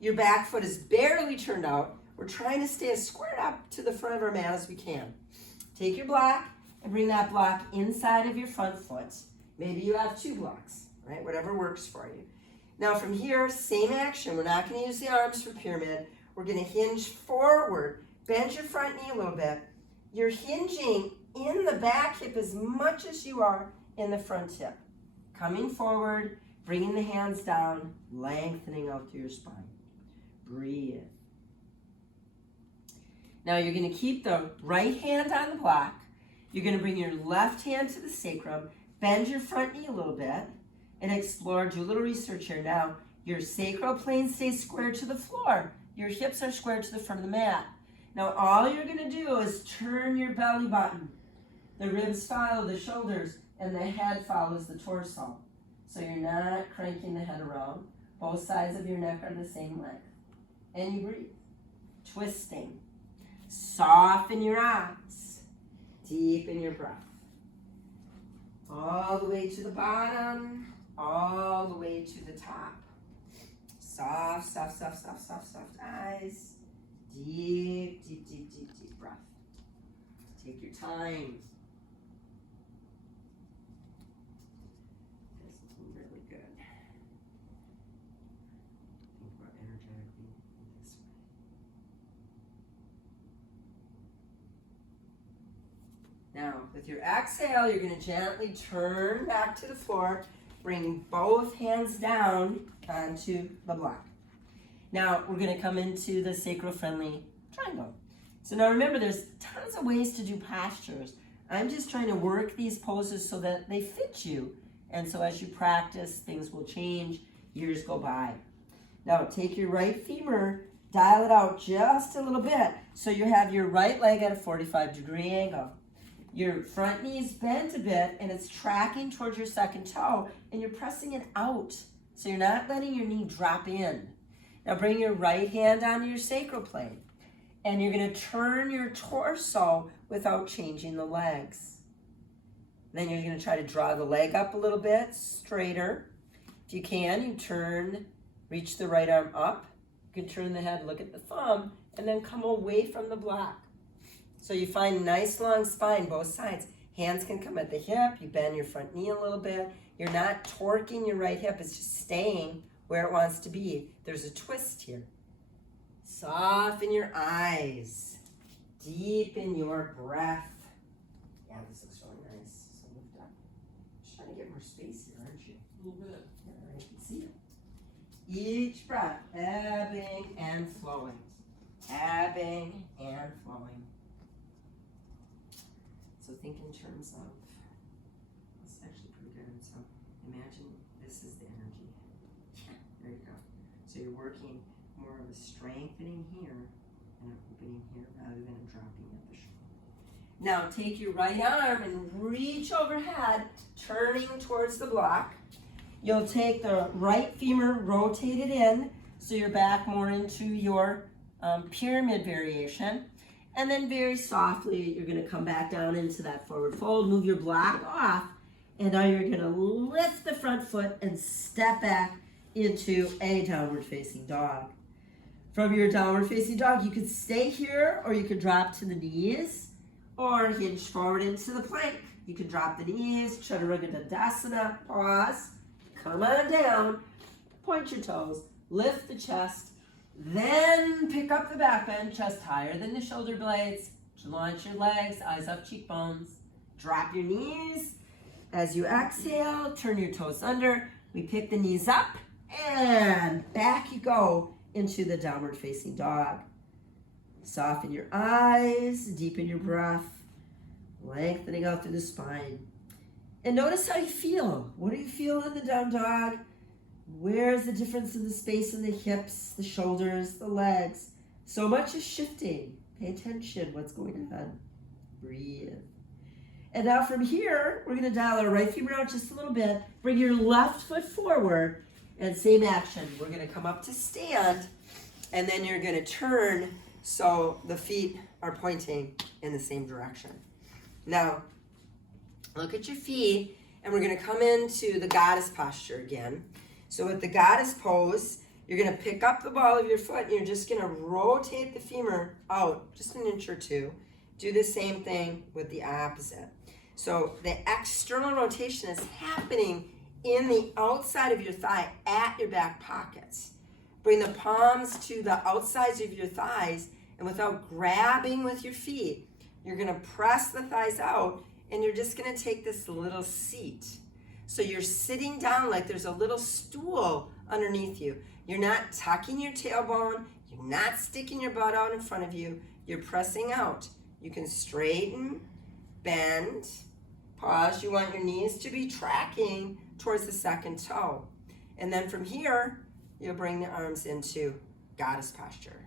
your back foot is barely turned out. We're trying to stay as squared up to the front of our mat as we can. Take your block and bring that block inside of your front foot. Maybe you have 2 blocks, right? Whatever works for you. Now from here, same action. We're not going to use the arms for pyramid. We're going to hinge forward. Bend your front knee a little bit. You're hinging in the back hip as much as you are in the front hip. Coming forward, bringing the hands down, lengthening out through your spine. Breathe. Now you're going to keep the right hand on the block. You're going to bring your left hand to the sacrum, bend your front knee a little bit, and explore. Do a little research here. Now, your sacral plane stays square to the floor. Your hips are square to the front of the mat. Now, all you're going to do is turn your belly button. The ribs follow the shoulders, and the head follows the torso. So you're not cranking the head around. Both sides of your neck are the same length. And you breathe. Twisting. Soften your eyes. Deepen your breath. All the way to the bottom, all the way to the top. Soft, soft, soft, soft, soft, soft eyes. Deep, deep, deep, deep, deep breath. Take your time. This is really good. Think about energetically this way. Now, with your exhale, you're going to gently turn back to the floor. Bring both hands down onto the block. Now, we're going to come into the sacral-friendly triangle. So now remember, there's tons of ways to do postures. I'm just trying to work these poses so that they fit you. And so as you practice, things will change, years go by. Now, take your right femur, dial it out just a little bit. So you have your right leg at a 45-degree angle. Your front knee's bent a bit and it's tracking towards your second toe and you're pressing it out. So you're not letting your knee drop in. Now bring your right hand onto your sacral plane and you're going to turn your torso without changing the legs. Then you're going to try to draw the leg up a little bit straighter. If you can, you turn, reach the right arm up. You can turn the head, look at the thumb, and then come away from the block. So you find a nice long spine, both sides. Hands can come at the hip. You bend your front knee a little bit. You're not torquing your right hip. It's just staying where it wants to be. There's a twist here. Soften your eyes. Deepen your breath. Yeah, this looks really nice. So lift up. Just trying to get more space here, aren't you? A little bit. Yeah, I can see it. Each breath, ebbing and flowing. Ebbing and flowing. So think in terms of, it's actually pretty good. So imagine this is the energy. There you go. So you're working more of a strengthening here and an opening here rather than a dropping at the shoulder. Now take your right arm and reach overhead, turning towards the block. You'll take the right femur, rotate it in so you're back more into your pyramid variation. And then very softly, you're going to come back down into that forward fold, move your block off, and now you're going to lift the front foot and step back into a downward facing dog. From your downward facing dog, you could stay here, or you could drop to the knees, or hinge forward into the plank. You could drop the knees, Chaturanga Dandasana, pause, come on down, point your toes, lift the chest, then pick up the back bend, chest higher than the shoulder blades. Launch your legs, eyes up, cheekbones. Drop your knees. As you exhale, turn your toes under. We pick the knees up and back you go into the downward facing dog. Soften your eyes, deepen your breath, lengthening out through the spine. And notice how you feel. What do you feel in the down dog? Where's the difference in the space in the hips, the shoulders, the legs? So much is shifting. Pay attention. What's going on? Breathe. And now from here, we're going to dial our right femur out just a little bit. Bring your left foot forward. And same action. We're going to come up to stand. And then you're going to turn so the feet are pointing in the same direction. Now, Look at your feet, and we're gonna come into the goddess posture again. So with the goddess pose, you're gonna pick up the ball of your foot and you're just gonna rotate the femur out just an inch or two. Do the same thing with the opposite. So the external rotation is happening in the outside of your thigh at your back pockets. Bring the palms to the outsides of your thighs, and without grabbing with your feet, you're gonna press the thighs out, and you're just gonna take this little seat. So you're sitting down like there's a little stool underneath you. You're not tucking your tailbone, you're not sticking your butt out in front of you, you're pressing out. You can straighten, bend, pause. You want your knees to be tracking towards the second toe. And then from here, you'll bring the arms into goddess posture.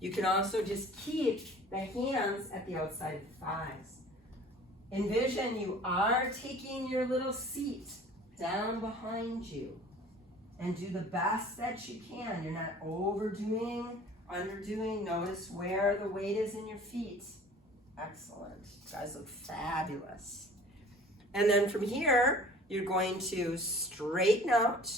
You can also just keep the hands at the outside of the thighs. Envision you are taking your little seat down behind you, and do the best that you can. You're not overdoing, underdoing. Notice where the weight is in your feet. Excellent. You guys look fabulous. And then from here, you're going to straighten out.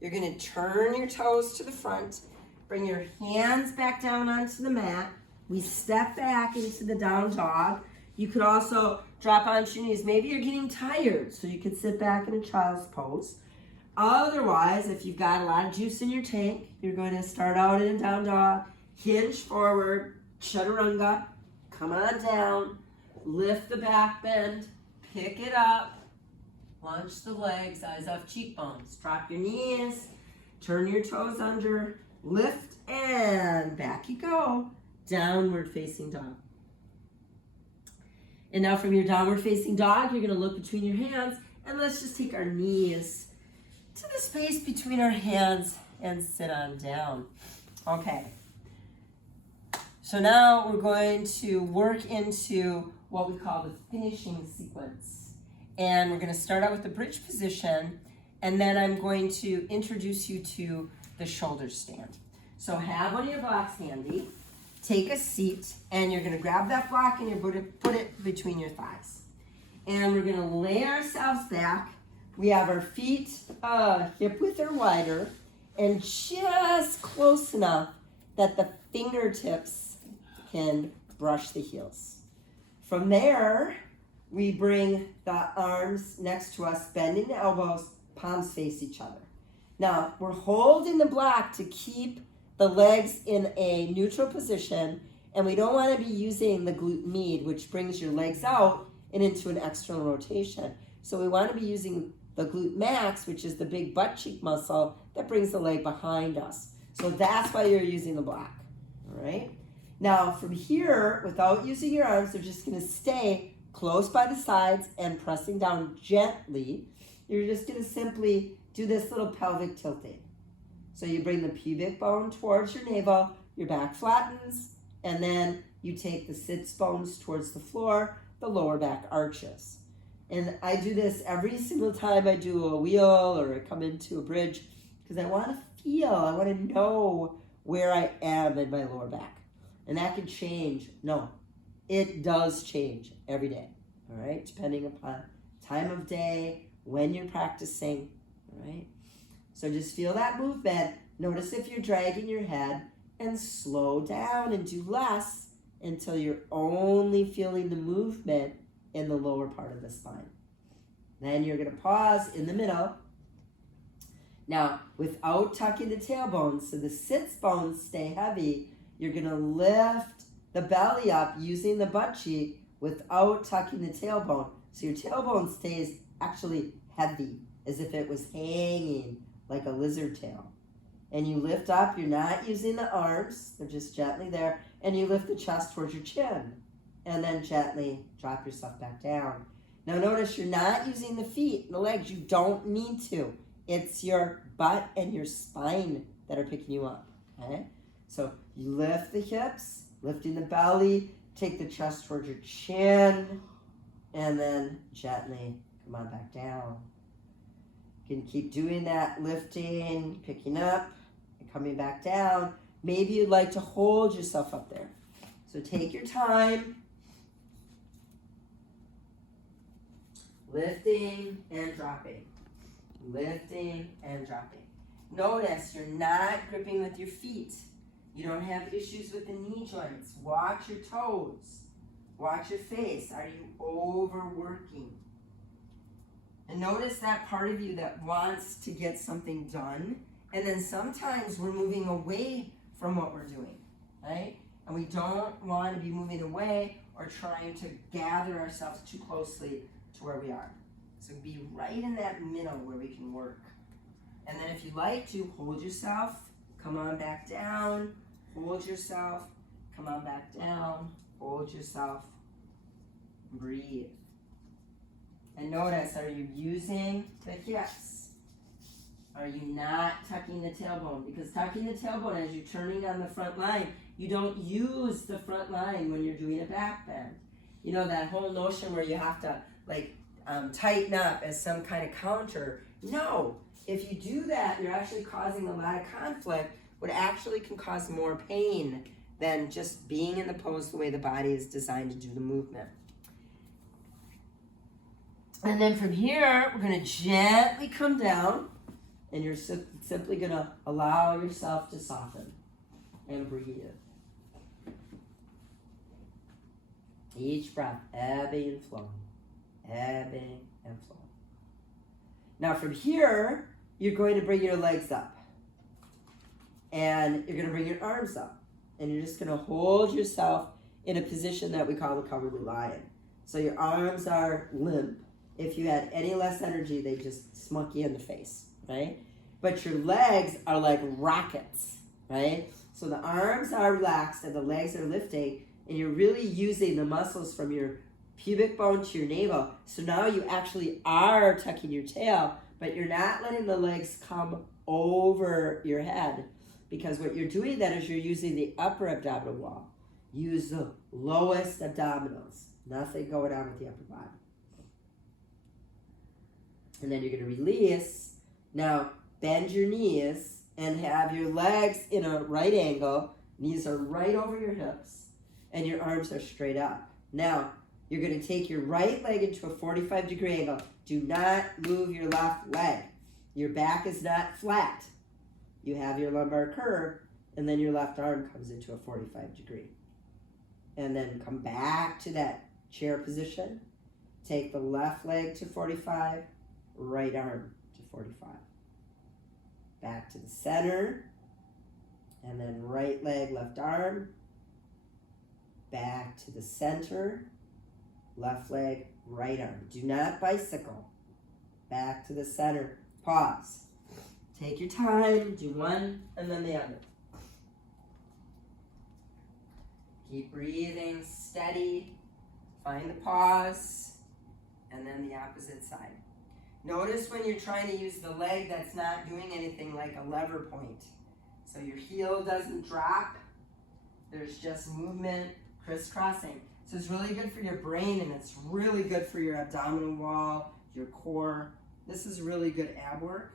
You're going to turn your toes to the front. Bring your hands back down onto the mat. We step back into the down dog. You could also drop onto your knees. Maybe you're getting tired, so you could sit back in a child's pose. Otherwise, if you've got a lot of juice in your tank, you're going to start out in a down dog, hinge forward, chaturanga, come on down, lift the back bend, pick it up, launch the legs, eyes off cheekbones, drop your knees, turn your toes under, lift, and back you go, downward facing dog. And now from your downward facing dog, you're gonna look between your hands, and let's just take our knees to the space between our hands and sit on down. Okay. So now we're going to work into what we call the finishing sequence. And we're gonna start out with the bridge position, and then I'm going to introduce you to the shoulder stand. So have one of your blocks handy, take a seat, and you're gonna grab that block and you're gonna put it between your thighs. And we're gonna lay ourselves back. We have our feet hip width or wider, and just close enough that the fingertips can brush the heels. From there, we bring the arms next to us, bending the elbows, palms face each other. Now, we're holding the block to keep the legs in a neutral position, and we don't want to be using the glute med, which brings your legs out and into an external rotation. So we want to be using the glute max, which is the big butt cheek muscle that brings the leg behind us. So that's why you're using the block, all right? Now from here, without using your arms, they're just gonna stay close by the sides and pressing down gently. You're just gonna simply do this little pelvic tilting. So you bring the pubic bone towards your navel, your back flattens, and then you take the sits bones towards the floor, the lower back arches. And I do this every single time I do a wheel or I come into a bridge, because I want to feel, I want to know where I am in my lower back. And that can change. No, it does change every day, all right? Depending upon time of day, when you're practicing, all right? So just feel that movement. Notice if you're dragging your head, and slow down and do less until you're only feeling the movement in the lower part of the spine. Then you're gonna pause in the middle. Now, without tucking the tailbone, so the sits bones stay heavy, you're gonna lift the belly up using the butt cheek without tucking the tailbone. So your tailbone stays actually heavy, as if it was hanging like a lizard tail. And you lift up, you're not using the arms, they're just gently there, and you lift the chest towards your chin. And then gently drop yourself back down. Now notice you're not using the feet and the legs, you don't need to. It's your butt and your spine that are picking you up, okay? So you lift the hips, lifting the belly, take the chest towards your chin, and then gently come on back down. You can keep doing that, lifting, picking up, and coming back down. Maybe you'd like to hold yourself up there. So take your time. Lifting and dropping. Lifting and dropping. Notice you're not gripping with your feet. You don't have issues with the knee joints. Watch your toes. Watch your face. Are you overworking? And notice that part of you that wants to get something done. And then sometimes we're moving away from what we're doing, right? And we don't want to be moving away or trying to gather ourselves too closely to where we are. So be right in that middle where we can work. And then if you like to, hold yourself, come on back down, hold yourself, come on back down, hold yourself, breathe. And notice, are you using the hips? Are you not tucking the tailbone? Because tucking the tailbone as you're turning on the front line, you don't use the front line when you're doing a back bend. You know, that whole notion where you have to tighten up as some kind of counter. No, if you do that, you're actually causing a lot of conflict, what actually can cause more pain than just being in the pose the way the body is designed to do the movement. And then from here, we're going to gently come down, and you're simply going to allow yourself to soften and breathe. Each breath, ebbing and flowing, ebbing and flowing. Now from here, you're going to bring your legs up, and you're going to bring your arms up, and you're just going to hold yourself in a position that we call the cowardly lion. So your arms are limp. If you had any less energy, they just smunk you in the face, right? But your legs are like rockets, right? So the arms are relaxed and the legs are lifting, and you're really using the muscles from your pubic bone to your navel. So now you actually are tucking your tail, but you're not letting the legs come over your head, because what you're doing then is you're using the upper abdominal wall. Use the lowest abdominals. Nothing going on with the upper body. And then you're going to release. Now, bend your knees and have your legs in a right angle. Knees are right over your hips, and your arms are straight up. Now, you're going to take your right leg into a 45-degree angle. Do not move your left leg. Your back is not flat. You have your lumbar curve, and then your left arm comes into a 45-degree. And then come back to that chair position. Take the left leg to 45, right arm to 45. Back to the center, and then right leg, left arm. Back to the center, left leg, right arm. Do not bicycle. Back to the center. Pause. Take your time. Do one and then the other. Keep breathing steady. Find the pause. And then the opposite side. Notice when you're trying to use the leg that's not doing anything, like a lever point. So your heel doesn't drop. There's just movement, crisscrossing. So it's really good for your brain, and it's really good for your abdominal wall, your core. This is really good ab work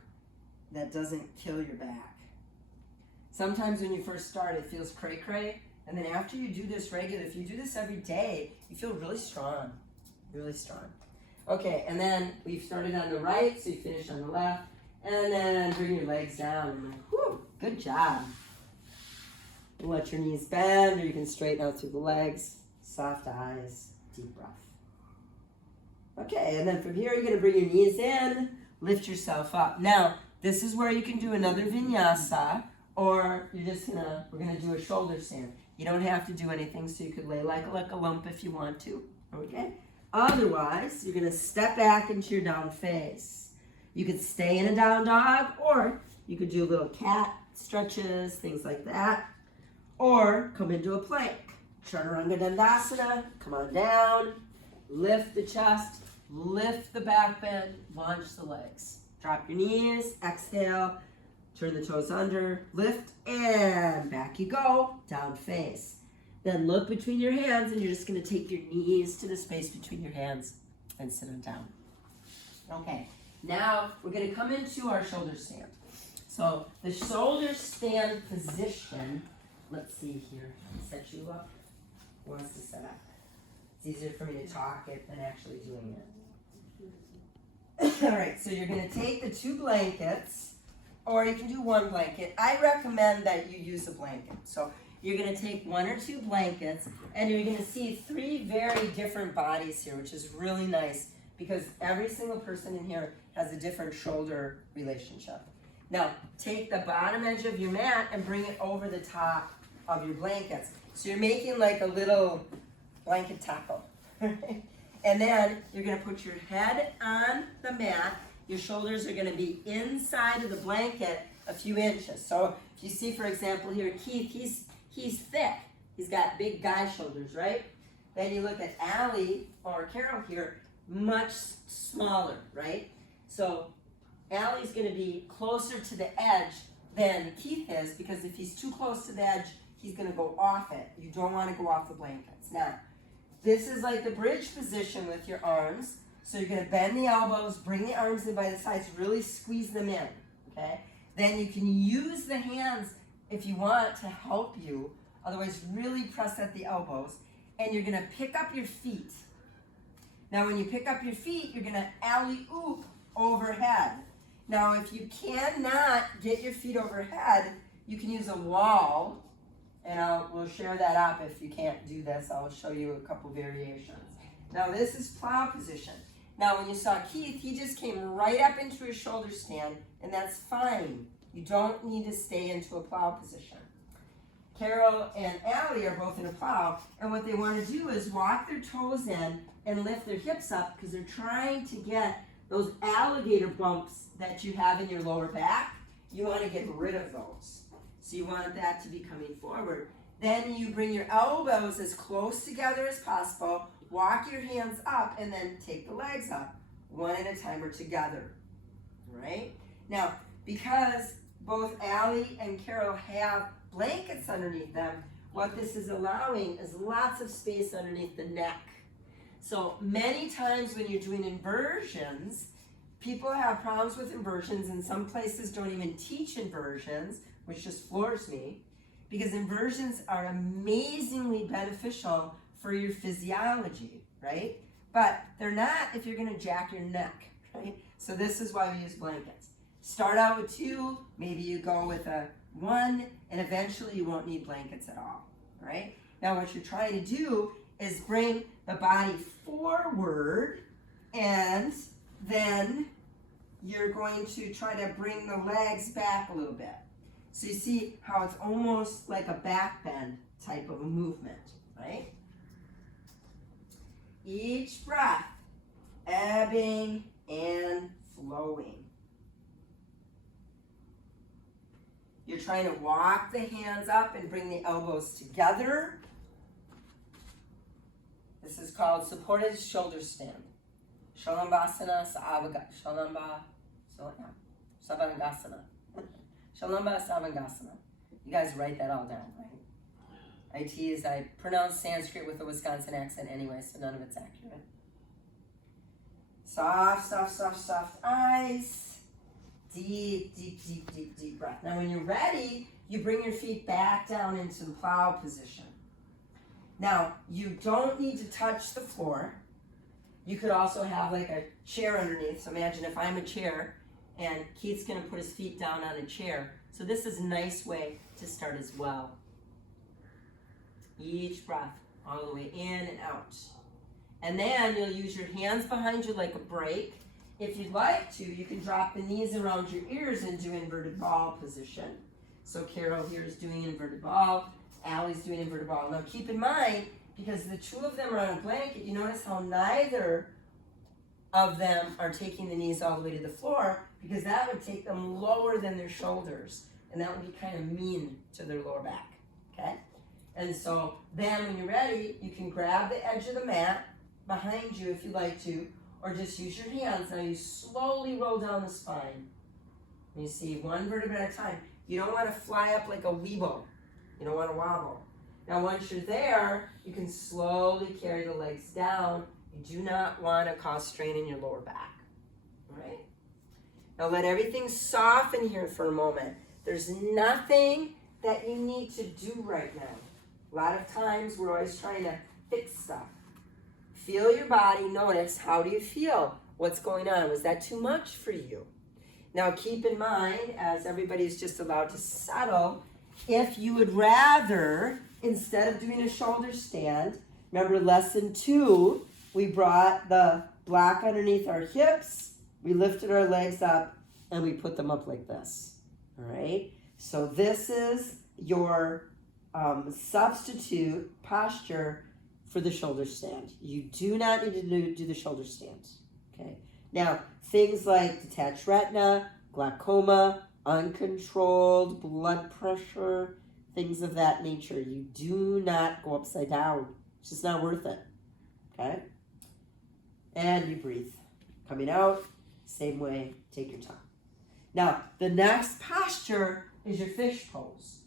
that doesn't kill your back. Sometimes when you first start, it feels cray-cray, and then after you do this regularly, if you do this every day, you feel really strong, really strong. Okay, and then we've started on the right, so you finish on the left, and then bring your legs down. And whew, good job. Let your knees bend, or you can straighten out through the legs. Soft eyes, deep breath. Okay, and then from here, you're going to bring your knees in, lift yourself up. Now, this is where you can do another vinyasa, or we're going to do a shoulder stand. You don't have to do anything, so you could lay like a lump if you want to, okay? Otherwise, you're going to step back into your down face. You could stay in a down dog, or you could do little cat stretches, things like that, or come into a plank. Chaturanga Dandasana, come on down, lift the chest, lift the back bend, launch the legs. Drop your knees, exhale, turn the toes under, lift, and back you go, down face. Then look between your hands, and you're just going to take your knees to the space between your hands and sit on down. Okay, now we're going to come into our shoulder stand. So the shoulder stand position, let's see here, set you up. Who wants to set up? It's easier for me to talk it than actually doing it. All right, so you're gonna take the 2 blankets, or you can do 1 blanket. I recommend that you use a blanket. So you're gonna take 1 or 2 blankets, and you're gonna see 3 very different bodies here, which is really nice because every single person in here has a different shoulder relationship. Now, take the bottom edge of your mat and bring it over the top of your blankets. So you're making like a little blanket taco. And then you're gonna put your head on the mat. Your shoulders are gonna be inside of the blanket a few inches. So if you see, for example, here, Keith, he's thick. He's got big guy shoulders, right? Then you look at Allie or Carol here, much smaller, right? So Allie's gonna be closer to the edge than Keith is, because if he's too close to the edge, he's gonna go off it. You don't wanna go off the blankets. Now, this is like the bridge position with your arms. So you're gonna bend the elbows, bring the arms in by the sides, really squeeze them in, okay? Then you can use the hands if you want to help you. Otherwise, really press at the elbows. And you're gonna pick up your feet. Now, when you pick up your feet, you're gonna alley-oop overhead. Now, if you cannot get your feet overhead, you can use a wall, and we'll share that up if you can't do this. I'll show you a couple variations. Now, this is plow position. Now, when you saw Keith, he just came right up into his shoulder stand, and that's fine. You don't need to stay into a plow position. Carol and Allie are both in a plow, and what they want to do is walk their toes in and lift their hips up because they're trying to get those alligator bumps that you have in your lower back. You want to get rid of those. So you want that to be coming forward. Then you bring your elbows as close together as possible, walk your hands up, and then take the legs up, one at a time or together, right? Now, because both Allie and Carol have blankets underneath them, what this is allowing is lots of space underneath the neck. So many times when you're doing inversions, people have problems with inversions, and some places don't even teach inversions, which just floors me, because inversions are amazingly beneficial for your physiology, right? But they're not if you're gonna jack your neck, right? So this is why we use blankets. Start out with 2, maybe you go with a 1, and eventually you won't need blankets at all, right? Now what you're trying to do is bring the body forward, and then you're going to try to bring the legs back a little bit. So you see how it's almost like a back bend type of a movement, right? Each breath, ebbing and flowing. You're trying to walk the hands up and bring the elbows together. This is called supported shoulder stand. Shalambhasana Savangasana. Shalamba Savangasana. You guys write that all down, right? I pronounce Sanskrit with a Wisconsin accent anyway, so none of it's accurate. Soft, soft, soft, soft eyes. Deep, deep, deep, deep, deep breath. Now when you're ready, you bring your feet back down into the plow position. Now, you don't need to touch the floor. You could also have like a chair underneath. So imagine if I'm a chair and Keith's gonna put his feet down on a chair. So this is a nice way to start as well. Each breath, all the way in and out. And then you'll use your hands behind you like a brake. If you'd like to, you can drop the knees around your ears and do inverted ball position. So Carol here is doing inverted ball, Allie's doing inverted ball. Now keep in mind, because the 2 of them are on a blanket, you notice how neither of them are taking the knees all the way to the floor, because that would take them lower than their shoulders, and that would be kind of mean to their lower back, okay? And so then when you're ready, you can grab the edge of the mat behind you if you like to, or just use your hands. Now you slowly roll down the spine. And you see 1 vertebra at a time. You don't want to fly up like a weeble. You don't want to wobble. Now once you're there, you can slowly carry the legs down. You do not want to cause strain in your lower back. All right? Now let everything soften here for a moment. There's nothing that you need to do right now. A lot of times we're always trying to fix stuff. Feel your body, notice, how do you feel? What's going on? Was that too much for you? Now keep in mind, as everybody's just allowed to settle, if you would rather, instead of doing a shoulder stand, remember lesson 2, we brought the block underneath our hips, we lifted our legs up, and we put them up like this. All right? So this is your substitute posture for the shoulder stand. You do not need to do the shoulder stand. Okay? Now, things like detached retina, glaucoma, uncontrolled blood pressure, things of that nature, you do not go upside down. It's just not worth it. Okay? And you breathe. Coming out, same way, take your time. Now, the next posture is your fish pose.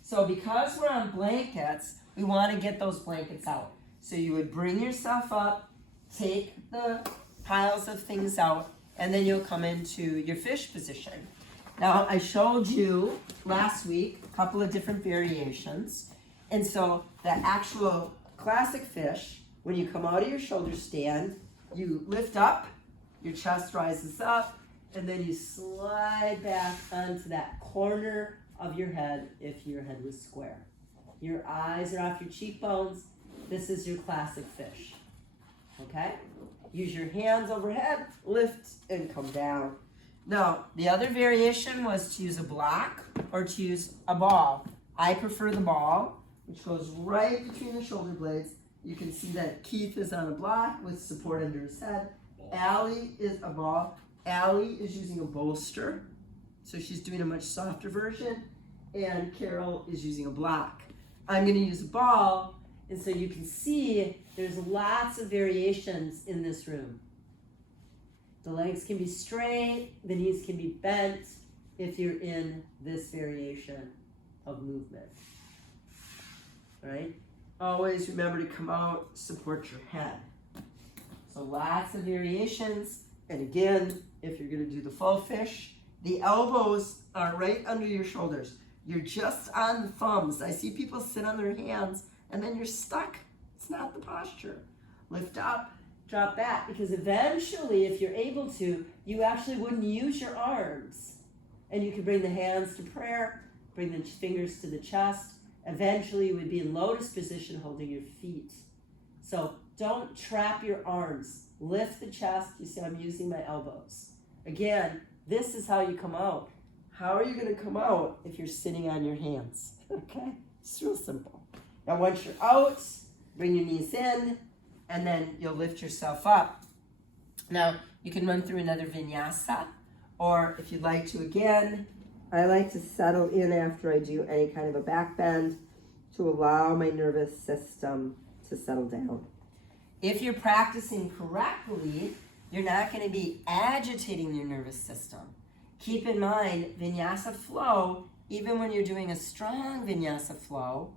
So because we're on blankets, we want to get those blankets out. So you would bring yourself up, take the piles of things out, and then you'll come into your fish position. Now, I showed you last week a couple of different variations. And so the actual classic fish, when you come out of your shoulder stand, you lift up, your chest rises up, and then you slide back onto that corner of your head if your head was square. Your eyes are off your cheekbones. This is your classic fish. Okay? Use your hands overhead, lift, and come down. Now, the other variation was to use a block or to use a ball. I prefer the ball, which goes right between the shoulder blades. You can see that Keith is on a block with support under his head. Allie is a ball. Allie is using a bolster, so she's doing a much softer version, and Carol is using a block. I'm going to use a ball, and so you can see there's lots of variations in this room. The legs can be straight, the knees can be bent if you're in this variation of movement. Right? Always remember to come out, support your head. So lots of variations. And again, if you're going to do the full fish, the elbows are right under your shoulders. You're just on the thumbs. I see people sit on their hands and then you're stuck. It's not the posture. Lift up, drop back, because eventually, if you're able to, you actually wouldn't use your arms. And you can bring the hands to prayer, bring the fingers to the chest. Eventually, you would be in lotus position holding your feet. So don't trap your arms. Lift the chest. You see, I'm using my elbows. Again, this is how you come out. How are you going to come out if you're sitting on your hands? Okay? It's real simple. Now, once you're out, bring your knees in, and then you'll lift yourself up. Now, you can run through another vinyasa, or if you'd like to, again, I like to settle in after I do any kind of a back bend to allow my nervous system to settle down. If you're practicing correctly, you're not going to be agitating your nervous system. Keep in mind, vinyasa flow, even when you're doing a strong vinyasa flow,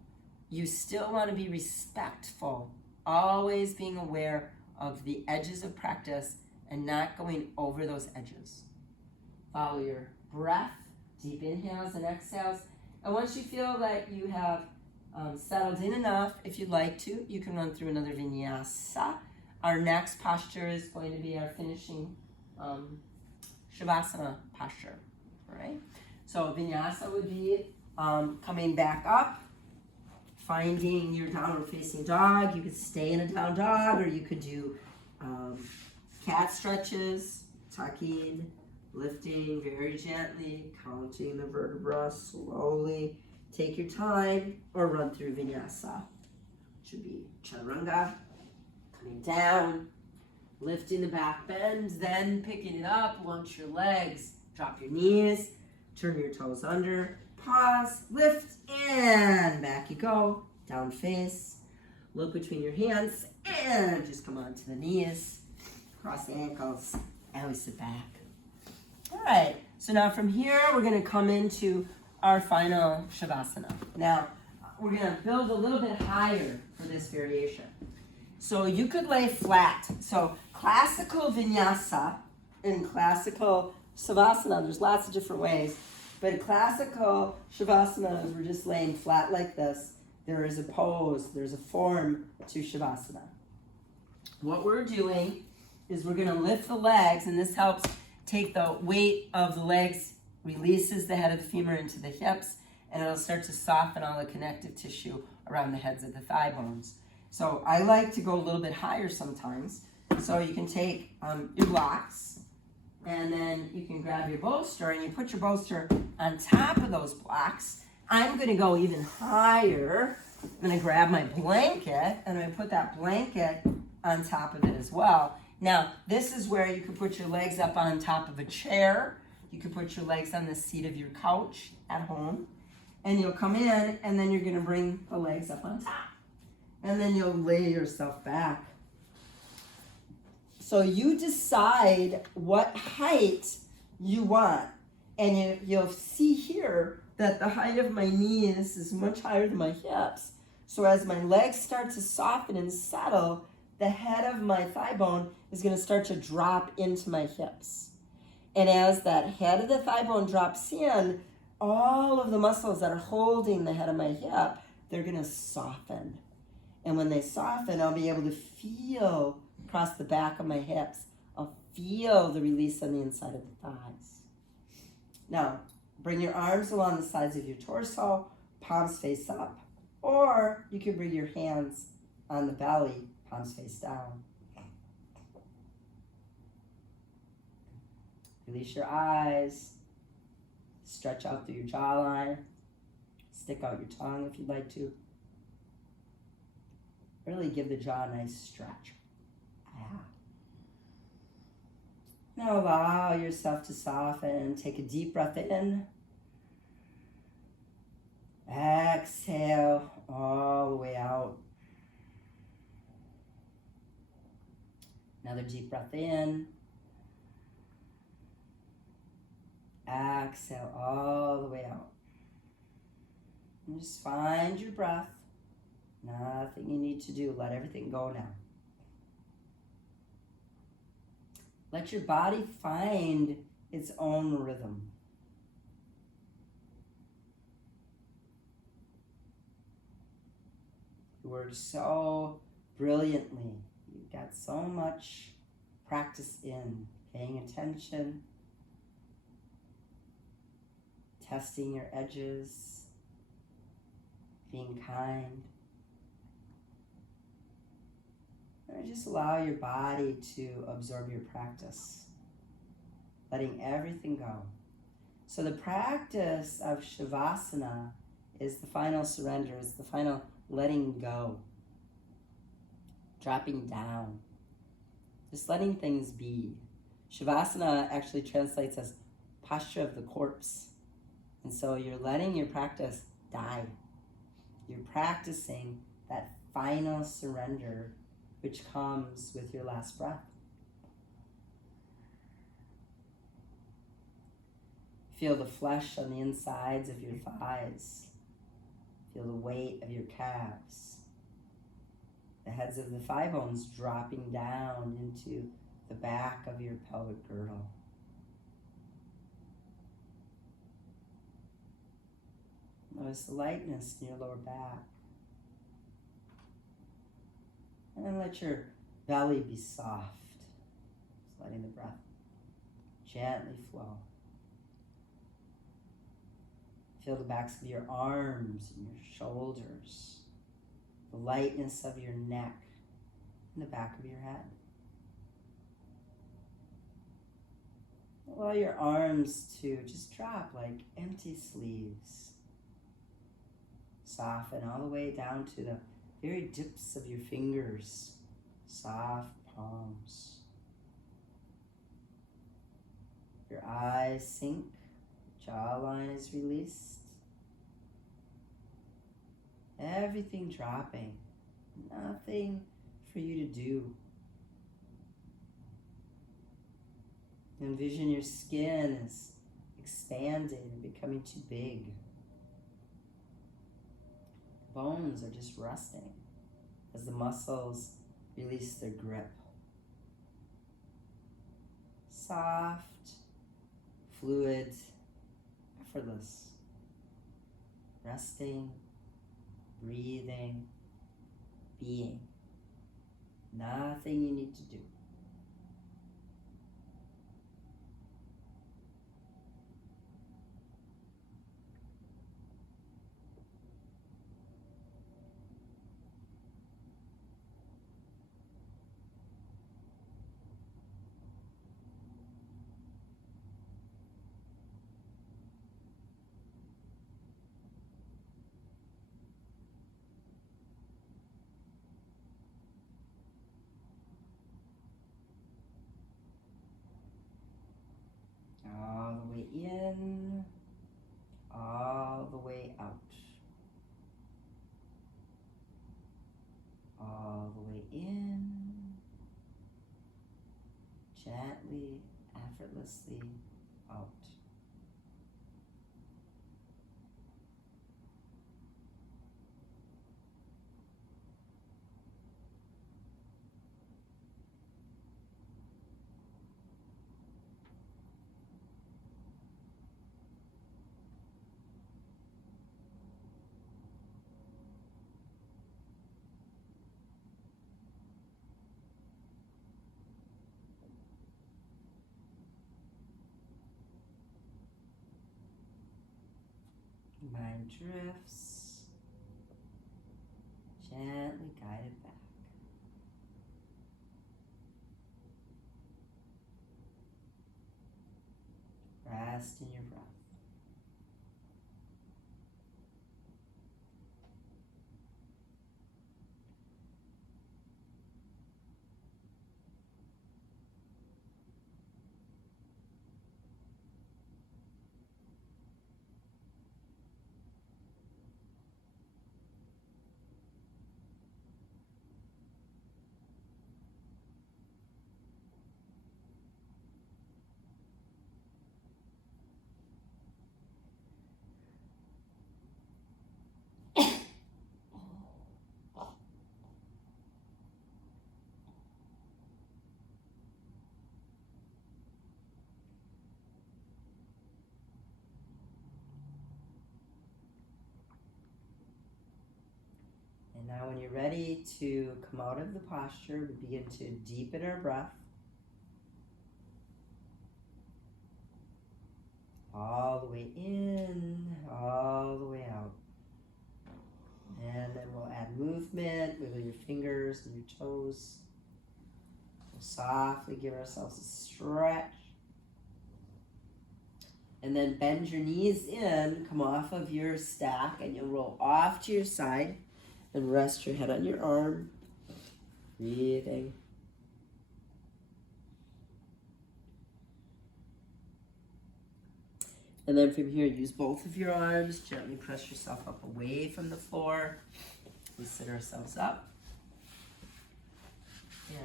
you still want to be respectful, always being aware of the edges of practice and not going over those edges. Follow your breath, deep inhales and exhales. And once you feel that you have settled in enough, if you'd like to, you can run through another vinyasa. Our next posture is going to be our finishing Shavasana posture. All right? So vinyasa would be coming back up, finding your downward facing dog. You could stay in a down dog, or you could do cat stretches, tucking, lifting very gently, counting the vertebra slowly. Take your time, or run through vinyasa, which would be chaturanga, coming down, lifting the back bend, then picking it up, launch your legs, drop your knees, turn your toes under, pause, lift, and back you go, down face, look between your hands, and just come onto the knees, cross the ankles, and we sit back. All right, so now from here, we're gonna come into our final Shavasana. Now, we're gonna build a little bit higher for this variation. So you could lay flat. So classical vinyasa and classical Savasana, there's lots of different ways, but in classical Shavasana, we're just laying flat like this. There is a pose, there's a form to Shavasana. What we're doing is we're gonna lift the legs, and this helps take the weight of the legs, releases the head of the femur into the hips, and it'll start to soften all the connective tissue around the heads of the thigh bones. So I like to go a little bit higher sometimes. So you can take your blocks, and then you can grab your bolster, and you put your bolster on top of those blocks. I'm gonna go even higher. I'm gonna grab my blanket, and I'm gonna put that blanket on top of it as well. Now, this is where you can put your legs up on top of a chair. You can put your legs on the seat of your couch at home. And you'll come in, and then you're gonna bring the legs up on top. And then you'll lay yourself back. So you decide what height you want. And you'll see here that the height of my knees is much higher than my hips. So as my legs start to soften and settle, the head of my thigh bone is gonna start to drop into my hips. And as that head of the thigh bone drops in, all of the muscles that are holding the head of my hip, they're gonna soften. And when they soften, I'll be able to feel across the back of my hips. I'll feel the release on the inside of the thighs. Now, bring your arms along the sides of your torso, palms face up, or you can bring your hands on the belly, palms face down. Release your eyes. Stretch out through your jawline. Stick out your tongue if you'd like to. Really give the jaw a nice stretch. Now allow yourself to soften. Take a deep breath in. Exhale all the way out. Another deep breath in. Exhale all the way out. And just find your breath. Nothing you need to do. Let everything go now. Let your body find its own rhythm. You work so brilliantly. You've got so much practice in paying attention, testing your edges, being kind. And just allow your body to absorb your practice, letting everything go. So the practice of Shavasana is the final surrender, is the final letting go, dropping down, just letting things be. Shavasana actually translates as posture of the corpse. And so you're letting your practice die. You're practicing that final surrender which comes with your last breath. Feel the flesh on the insides of your thighs. Feel the weight of your calves. The heads of the thigh bones dropping down into the back of your pelvic girdle. Notice the lightness in your lower back. And then let your belly be soft. Just letting the breath gently flow. Feel the backs of your arms and your shoulders. The lightness of your neck and the back of your head. Allow your arms to just drop like empty sleeves. Soften all the way down to the very dips of your fingers, soft palms. Your eyes sink, jawline is released. Everything dropping, nothing for you to do. Envision your skin as expanding and becoming too big. Bones are just resting as the muscles release their grip. Soft, fluid, effortless. Resting, breathing, being. Nothing you need to do. effortlessly out. Mind drifts, gently guide it back. Rest in your breath. And now when you're ready to come out of the posture, we begin to deepen our breath. All the way in, all the way out. And then we'll add movement, wiggle your fingers and your toes. We'll softly give ourselves a stretch. And then bend your knees in, come off of your stack, and you'll roll off to your side and rest your head on your arm. Breathing. And then from here, use both of your arms, gently press yourself up away from the floor. We sit ourselves up.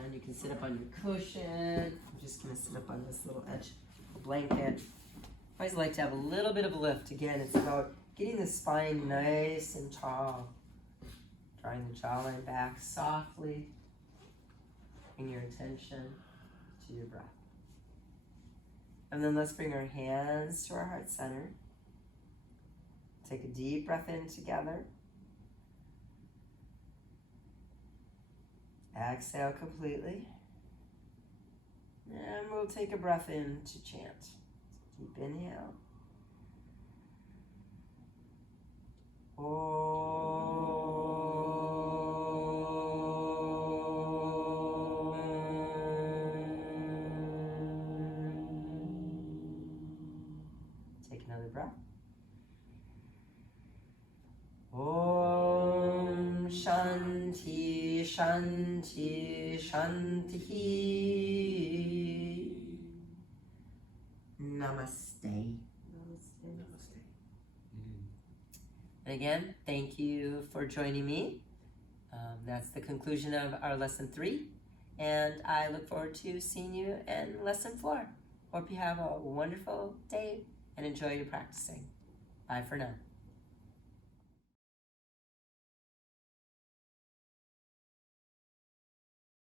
And you can sit up on your cushion. I'm just gonna sit up on this little edge of the blanket. I always like to have a little bit of a lift. Again, it's about getting the spine nice and tall. Drawing the jawline back softly. Bring your attention to your breath. And then let's bring our hands to our heart center. Take a deep breath in together. Exhale completely. And we'll take a breath in to chant. Deep inhale. Take another breath. Om Shanti Shanti Shanti. Namaste. And again, thank you for joining me. That's the conclusion of our lesson 3. And I look forward to seeing you in lesson 4. Hope you have a wonderful day and enjoy your practicing. Bye for now.